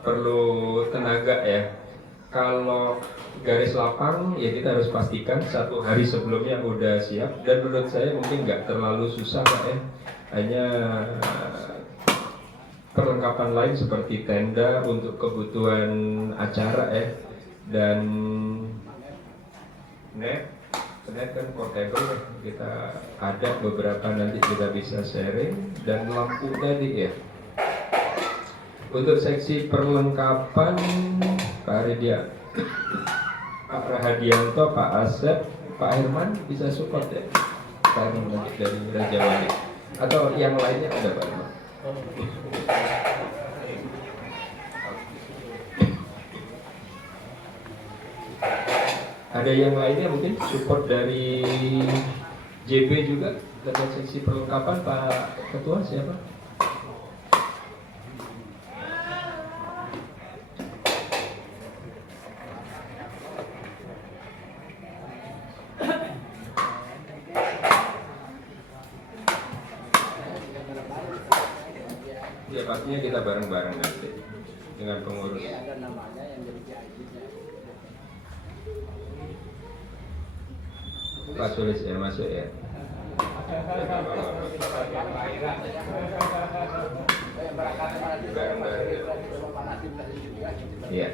perlu tenaga ya. Kalau garis lapang ya kita harus pastikan 1 hari sebelumnya udah siap, dan menurut saya mungkin nggak terlalu susah Pak ya. Hanya perlengkapan lain seperti tenda untuk kebutuhan acara ya, dan net kan portable, kita ada beberapa nanti kita bisa sharing, dan lampu tadi ya. Untuk seksi perlengkapan Pak Aridia, Pak Rahadianto, Pak Asep, Pak Herman bisa support ya. Pak Herman dari Raja Wali atau yang lainnya ada Pak Herman? Ada yang lainnya mungkin support dari JB juga terkait seksi perlengkapan, Pak Ketua siapa? Ya pastinya kita bareng-bareng nanti dengan pengurus. Pak Sulis ya masuk ya. Iya.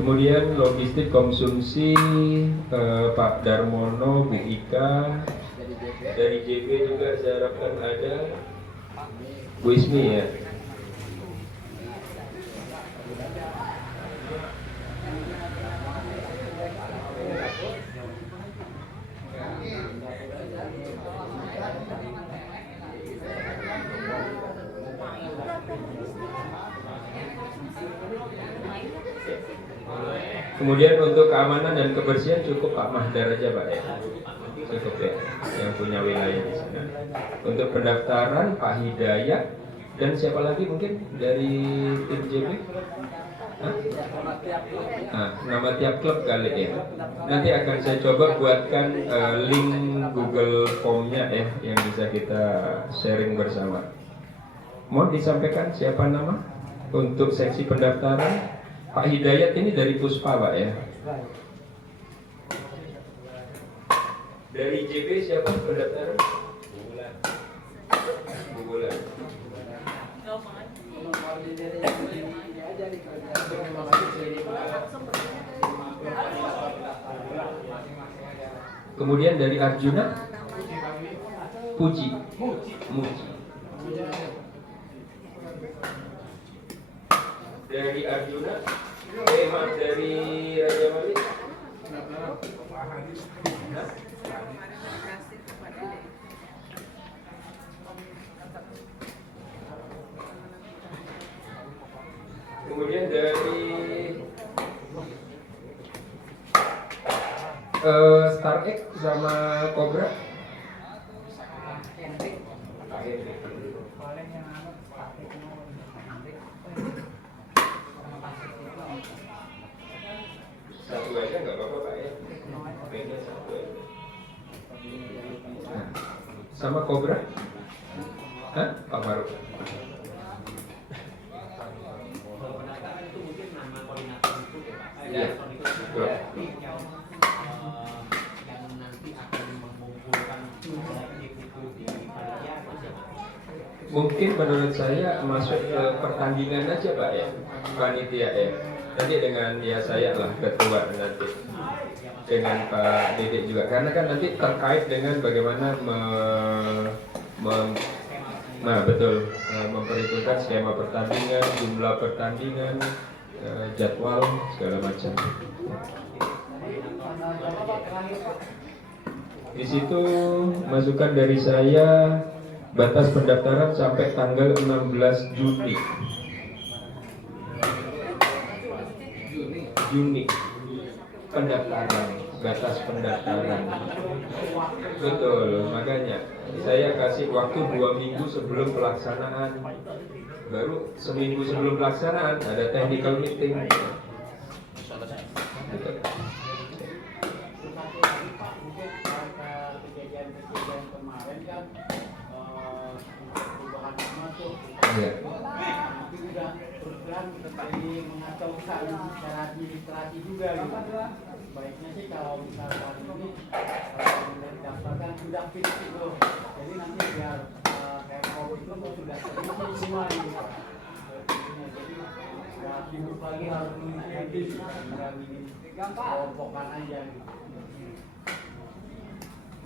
Kemudian logistik konsumsi Pak Darmono, Bu Ika, dari JB juga saya harapkan ada, Bu Ismi ya. Kemudian untuk keamanan dan kebersihan cukup Pak Mahdar aja Pak ya, cukup ya, yang punya wilayah di sana. Untuk pendaftaran Pak Hidayat dan siapa lagi mungkin dari tim JB? Nama tiap klub kali ya. Nanti akan saya coba buatkan link Google Form-nya ya, yang bisa kita sharing bersama. Mohon disampaikan siapa nama untuk seksi pendaftaran. Pak Hidayat ini dari Puspa Pak ya. Dari JB siapa pendaftaran? Bu Bulan. Kemudian dari Arjuna, Muji. Dari Arjuna, dari Raja Wali. Kemudian dari Star X sama Cobra. sama Cobra? Hah? Pak Faruk? Pendaftaran itu mungkin nama koordinator itu ya Pak. Iya. Betul. Yang nanti akan mengumpulkan itu di panitia atau siapa? Mungkin menurut saya masuk ke pertandingan aja Pak ya, panitia ya. Nanti dengan ya saya lah ketua nanti dengan Pak Dedek juga, karena kan nanti terkait dengan bagaimana betul memperhitungkan skema pertandingan, jumlah pertandingan, jadwal segala macam. Di situ masukan dari saya, batas pendaftaran sampai tanggal 16 Juni pendaftaran, batas pendaftaran. Betul, makanya saya kasih waktu 2 minggu sebelum pelaksanaan. Baru seminggu sebelum pelaksanaan ada technical meeting. Betul. Kejadian kemarin kan perubahan nama tuh Iya. tapi udah terus terang seperti mengacaukan secara administrasi juga gitu. Baiknya sih kalau misalkan ini daftarkan sudah fix itu, jadi nanti biar Kemau itu sudah terisi semua gitu. Jadi nggak sibuk lagi harus mengisi lagi, tinggal ini kelompokan aja gitu.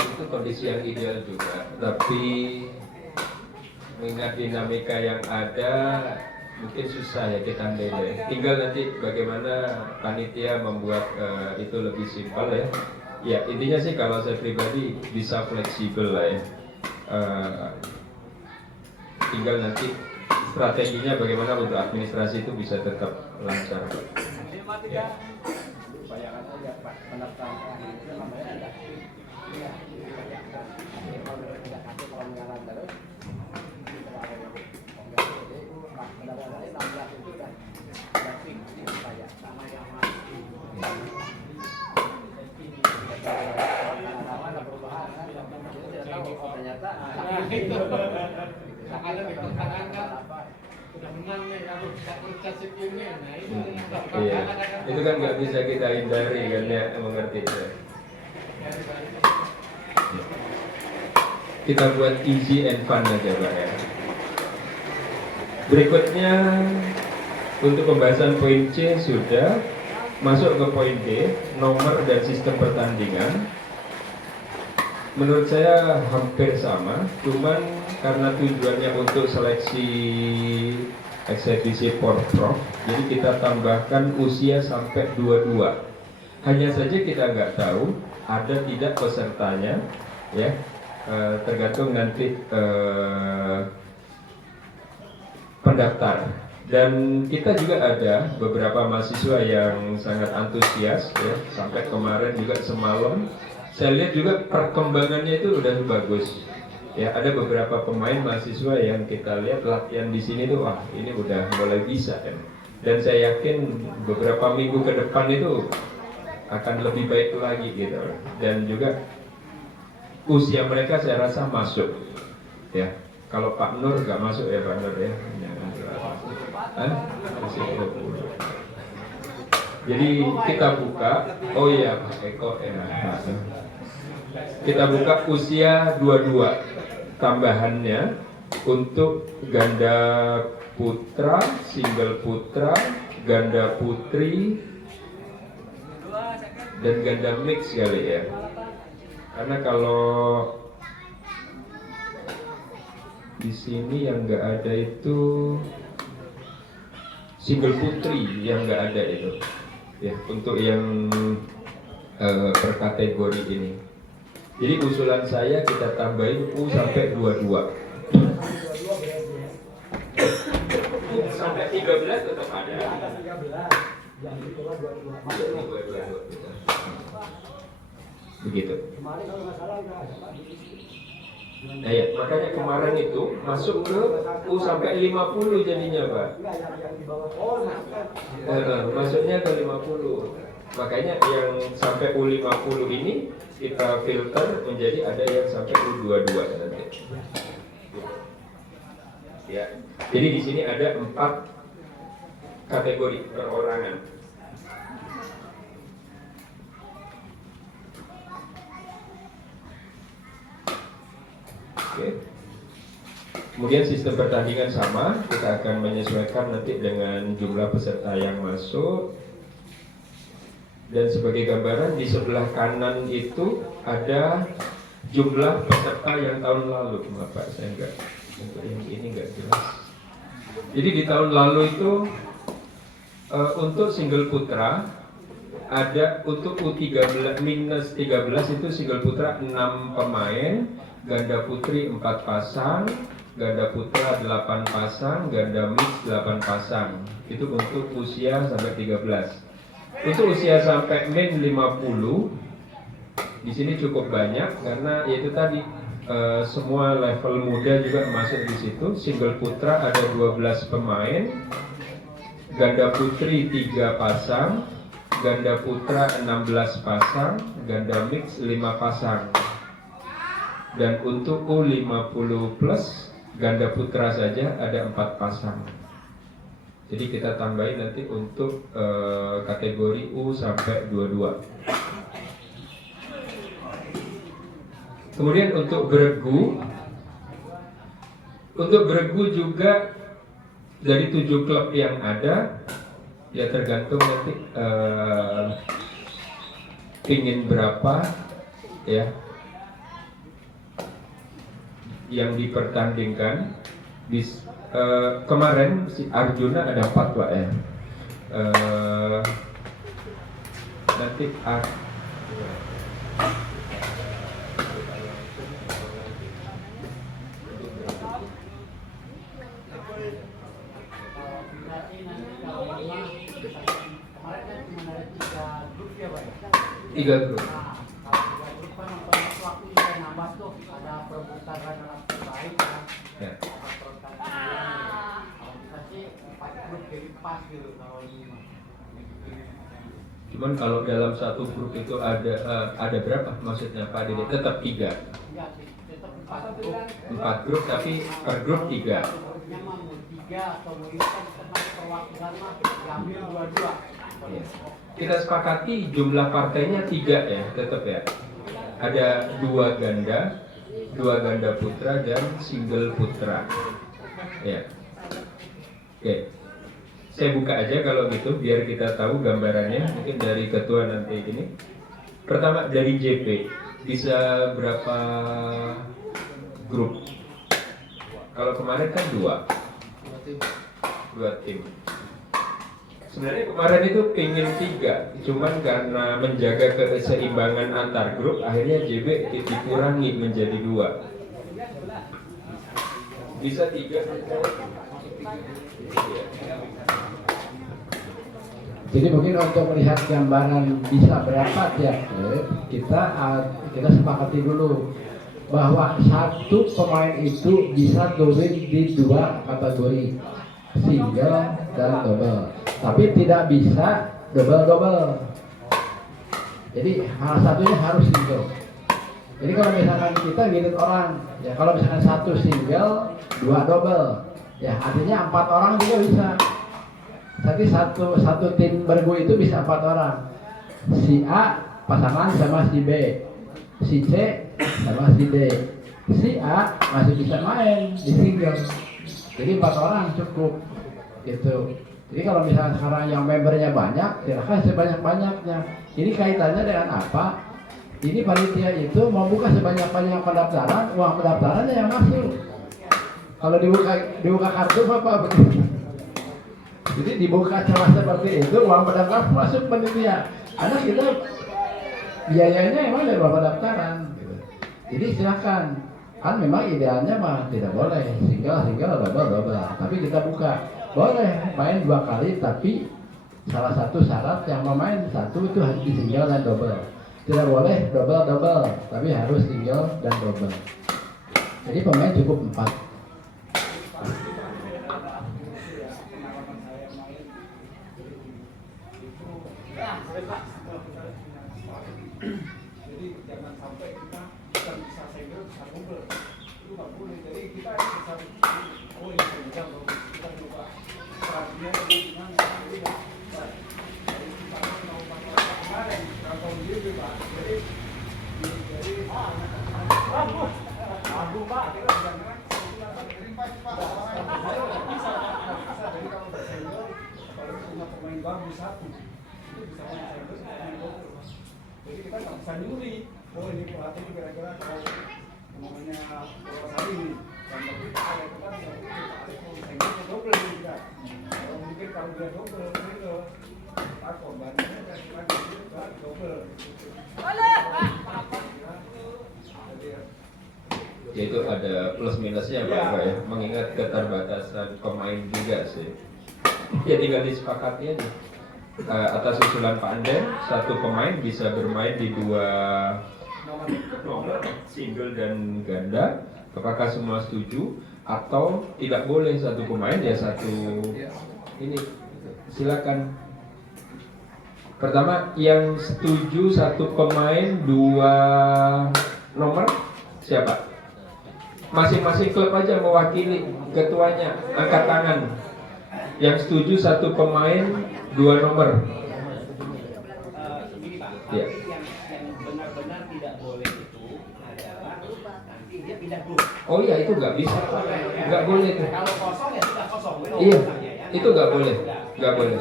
Itu kondisi yang ideal juga, tapi mengingat dinamika yang ada mungkin susah ya kita handle. Tinggal nanti bagaimana panitia membuat itu lebih simpel ya. Ya intinya sih kalau saya pribadi bisa fleksibel lah ya. Tinggal nanti strateginya bagaimana untuk administrasi itu bisa tetap lancar. Ya. Bayangkan aja Pak, pendaftaran itu namanya ada. Iya, kalau tidak kasih kalau mengalah terus pendaftaran 16 itu kan sudah fix saya sama yang masih ada perubahan kan tidak tahu ternyata ada pertentangan kan udah menang nih kalau tidak kasih ini nah itu Iya, itu kan nggak bisa kita hindari kan ya, mengerti ya. Kita buat easy and fun aja Pak ya. Berikutnya untuk pembahasan poin C sudah, masuk ke poin D, nomor dan sistem pertandingan. Menurut saya hampir sama, cuman karena tujuannya untuk seleksi eksebisi porprov, jadi kita tambahkan usia sampai 22. Hanya saja kita nggak tahu ada tidak pesertanya, ya tergantung nanti pendaftar. Dan kita juga ada beberapa mahasiswa yang sangat antusias, ya sampai kemarin juga semalam. Saya lihat juga perkembangannya itu udah bagus. Ya, ada beberapa pemain mahasiswa yang kita lihat latihan di sini tuh, wah ini udah mulai bisa kan. Dan saya yakin beberapa minggu ke depan itu akan lebih baik lagi gitu. Dan juga usia mereka saya rasa masuk. Ya, kalau Pak Nur nggak masuk ya Pak Nur ya. Masih 20. Jadi kita buka, oh iya Pak Eko ya. Kita buka usia 22 tambahannya untuk ganda putra, single putra, ganda putri, dan ganda mix kali ya. Karena kalau di sini yang nggak ada itu single putri yang nggak ada itu, ya untuk yang per kategori ini. Jadi usulan saya kita tambahin U sampai 22. Sampai 13 tetap ada. Yang itu 22. Begitu. Kemarin kalau nggak salah udah ada Pak. Nah ya, makanya kemarin itu masuk ke U sampai 50 jadinya Pak. Enggak yang di bawah. Oh, masukkan. Masuknya ke 50. Makanya yang sampai U50 ini kita filter menjadi ada yang sampai U22 nanti. Ya. Jadi di sini ada 4 kategori perorangan. Oke. Kemudian sistem pertandingan sama, kita akan menyesuaikan nanti dengan jumlah peserta yang masuk. Dan sebagai gambaran di sebelah kanan itu ada jumlah peserta yang tahun lalu. Maaf Pak, saya enggak, untuk yang ini enggak jelas. Jadi di tahun lalu itu untuk single putra ada, untuk U13 minus 13 itu single putra 6 pemain, ganda putri 4 pasang, ganda putra 8 pasang, ganda mix 8 pasang. Itu untuk usia sampai 13. Untuk usia sampai min 50 di sini cukup banyak karena yaitu tadi semua level muda juga masuk di situ. Single putra ada 12 pemain, ganda putri 3 pasang, ganda putra 16 pasang, ganda mix 5 pasang. Dan untuk U50 plus ganda putra saja ada 4 pasang. Jadi kita tambahin nanti untuk kategori U sampai 22. Kemudian untuk beregu juga dari 7 klub yang ada, ya tergantung nanti pingin berapa ya yang dipertandingkan. Kemarin si Arjuna ada 4 Pak ya. Nanti tiga grup. Ya. Cuman kalau dalam satu grup itu ada berapa maksudnya Pak Dede? Tetap 3. 4 grup tapi per grup 3. Ya. Kita sepakati jumlah partainya 3 ya, tetap ya. Ada 2 ganda putra dan single putra. Ya. Oke. Saya buka aja kalau gitu biar kita tahu gambarannya. Mungkin dari ketua nanti ini. Pertama dari JP bisa berapa grup? Kalau kemarin kan 2 tim. Sebenarnya kemarin itu pingin 3, cuman karena menjaga keseimbangan antar grup, akhirnya JB dikurangi menjadi 2. Bisa 3. Jadi mungkin untuk melihat gambaran bisa berapa tiap klub, kita sepakati dulu bahwa satu pemain itu bisa turun di 2 kategori, single dan double. Tapi tidak bisa double. Jadi salah satunya harus single. Jadi kalau misalkan kita ngirit orang, ya kalau misalkan 1 single, 2 double, ya artinya 4 orang juga bisa. Tapi satu tim bergu itu bisa 4 orang. Si A pasangan sama si B, si C sama si D, si A masih bisa main di single. Jadi 4 orang cukup gitu. Jadi kalau misalnya sekarang yang membernya banyak, silakan sebanyak-banyaknya. Ini kaitannya dengan apa? Ini panitia itu mau buka sebanyak-banyak pendaftaran, uang pendaftarannya yang masuk. Kalau dibuka kartu apa begitu? Jadi dibuka celah seperti itu, uang pendaftaran masuk panitia. Karena kita biayanya emang dari uang pendaftaran. Gitu. Jadi silakan. Kan memang idealnya mah tidak boleh single, double. Tapi kita buka. Boleh main 2 kali, tapi salah satu syarat yang mau main 1 itu harus di single dan double. Tidak boleh double, tapi harus single dan double. Jadi pemain cukup 4. Jadi jangan sampai kita bisa segel, bisa double. Itu nggak boleh. Jadi kita bisa oh ini senjam, kita coba strategi gimana? Jadi nggak. Dari kita mau pakai kemarin berapa JB Pak. Jadi abu Pak, kita jangan Pak. Bisa. Jadi kalau bersenggol, kalau punya pemain bagus satu, itu bisa main senggol, bisa main double. Jadi kita nggak bisa nyuri. Oh ini pelatih kira-kira kalau namanya bola sari ini, dan tapi kalau kita bisa senggol ke double ini kita. Kalau mungkin kalau dia double, senggol, tak korbannya lagi double. Yaitu ada plus minusnya Pak ya, mengingat keterbatasan pemain juga sih. Ya tinggal disepakati aja. Atas usulan Pak Anden, satu pemain bisa bermain di 2 nomor, single dan ganda. Apakah semua setuju? Atau tidak boleh satu pemain ya satu ini? Silakan. Pertama, yang setuju satu pemain 2 nomor siapa? Masing-masing klub aja mewakili ketuanya, angkat tangan. Yang setuju satu pemain 2 nomor. Begini Pak, Ya. yang benar-benar tidak boleh itu adalah nanti dia pindah grup. Oh iya itu nggak bisa, nggak boleh tuh. Kalau kosong ya sudah kosong. Iya, itu nggak boleh, nggak boleh.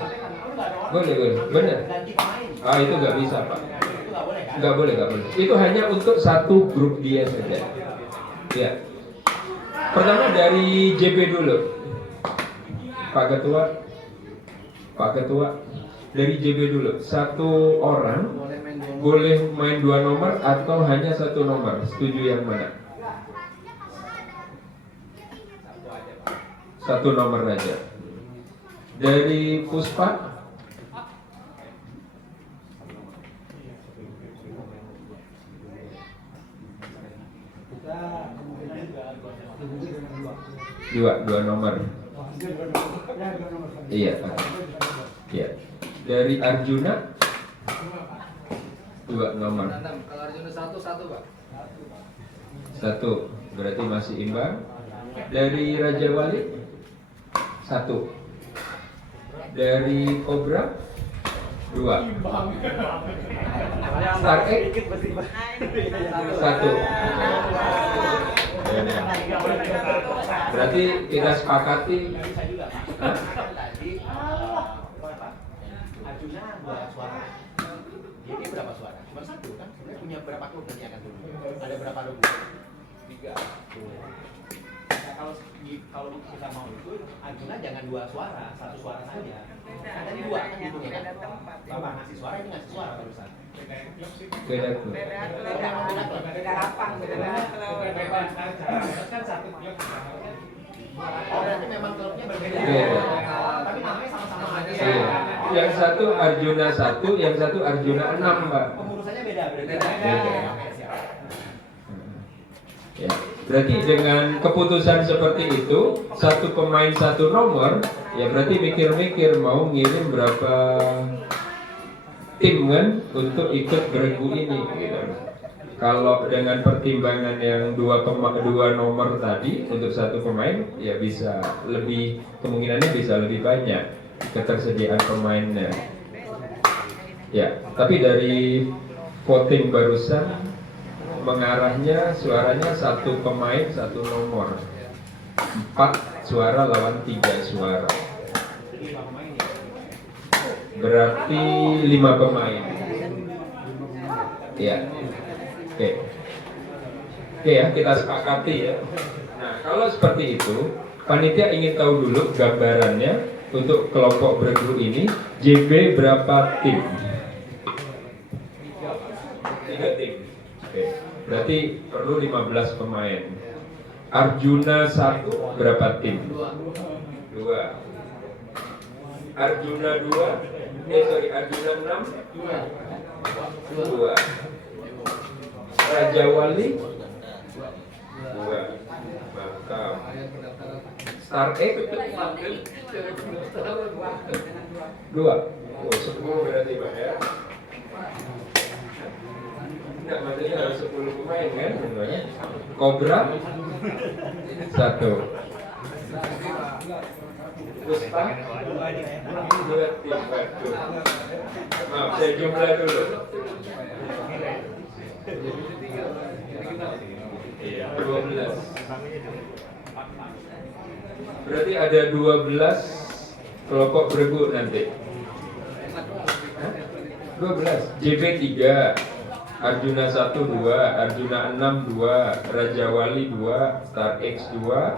Boleh, benar. Ganti pemain. Ah itu nggak bisa Pak. Itu nggak boleh kan? Nggak boleh. Itu hanya untuk satu grup dia saja. Ya. Pertama dari JP dulu, Pak Ketua, dari JP dulu. Satu orang boleh main 2 nomor atau hanya 1 nomor? Setuju yang mana? 1 nomor aja. Dari Puspa? Kita kemungkinan dibuat dengan 2 nomor. Iya. Iya. Dari Arjuna 2 nomor. Kalau Arjuna satu Pak. 1, berarti masih imbang. Dari Raja Wali 1. Dari Cobra 2. Star X 1. Berarti kita sepakati. Bisa juga Pak. Tadi Arjuna 2 suara. Jadi berapa suara? Cuma 1 kan? Sebenarnya punya berapa klub nanti akan turun? Ada berapa double? 3. Nah, kalau kita mau itu Arjuna jangan 2 suara, 1 suara saja. Nah, tadi 2 kan gitu ya kan? Bapak ngasih suara, ini ngasih suara barusan. Beda tuh. Beda lapang, beda Kan satu klub. Oh, berarti memang klubnya berbeda. Beda. Tapi namanya sama-sama aja. Iya. Yang satu Arjuna 1, yang satu Arjuna 6, Pak. Pengurusannya beda berarti. Beda. Oke, siap. Ya. Berarti dengan keputusan seperti itu, satu pemain 1 nomor, ya berarti mikir-mikir mau ngirim berapa tim kan untuk ikut beregu ini gitu. Kalau dengan pertimbangan yang 2 nomor tadi untuk 1 pemain, ya bisa lebih, kemungkinannya bisa lebih banyak ketersediaan pemainnya. Ya, tapi dari voting barusan mengarahnya suaranya 1 pemain 1 nomor, 4 suara lawan 3 suara, berarti 5 pemain. Ya, oke ya, kita sepakati ya. Nah kalau seperti itu, panitia ingin tahu dulu gambarannya untuk kelompok berguru ini. JB berapa tim? 3 tim. Oke. Berarti perlu 15 pemain. Arjuna 1 berapa tim? 2. Arjuna 2. Arjuna 6. 2. Raja Wali 2. Mantap. Star X 2. Oh, 10 berarti Pak ya. tidak, maksudnya harus 10 pemain kan sebenarnya. Cobra 1. Puspa 2 tim. Maaf, saya jumlah dulu. Iya, 12. Berarti ada 12 kelompok beregu nanti. 12. JB 3, Arjuna 1 2, Arjuna 6 2, Raja Wali 2, Star X 2,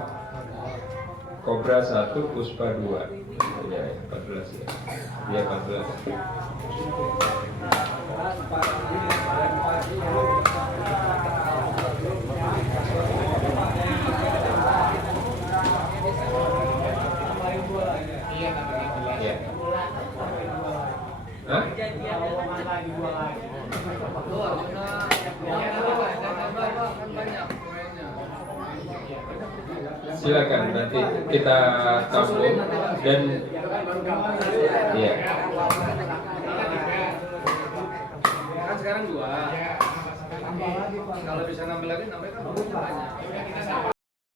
Cobra 1, Puspa 2. Ya, 14 ya. Dia 14. Iya. Hah? Silakan nanti kita tampung dan iya. Kan sekarang 2. Kalau bisa ngambil lagi namanya kan banyak.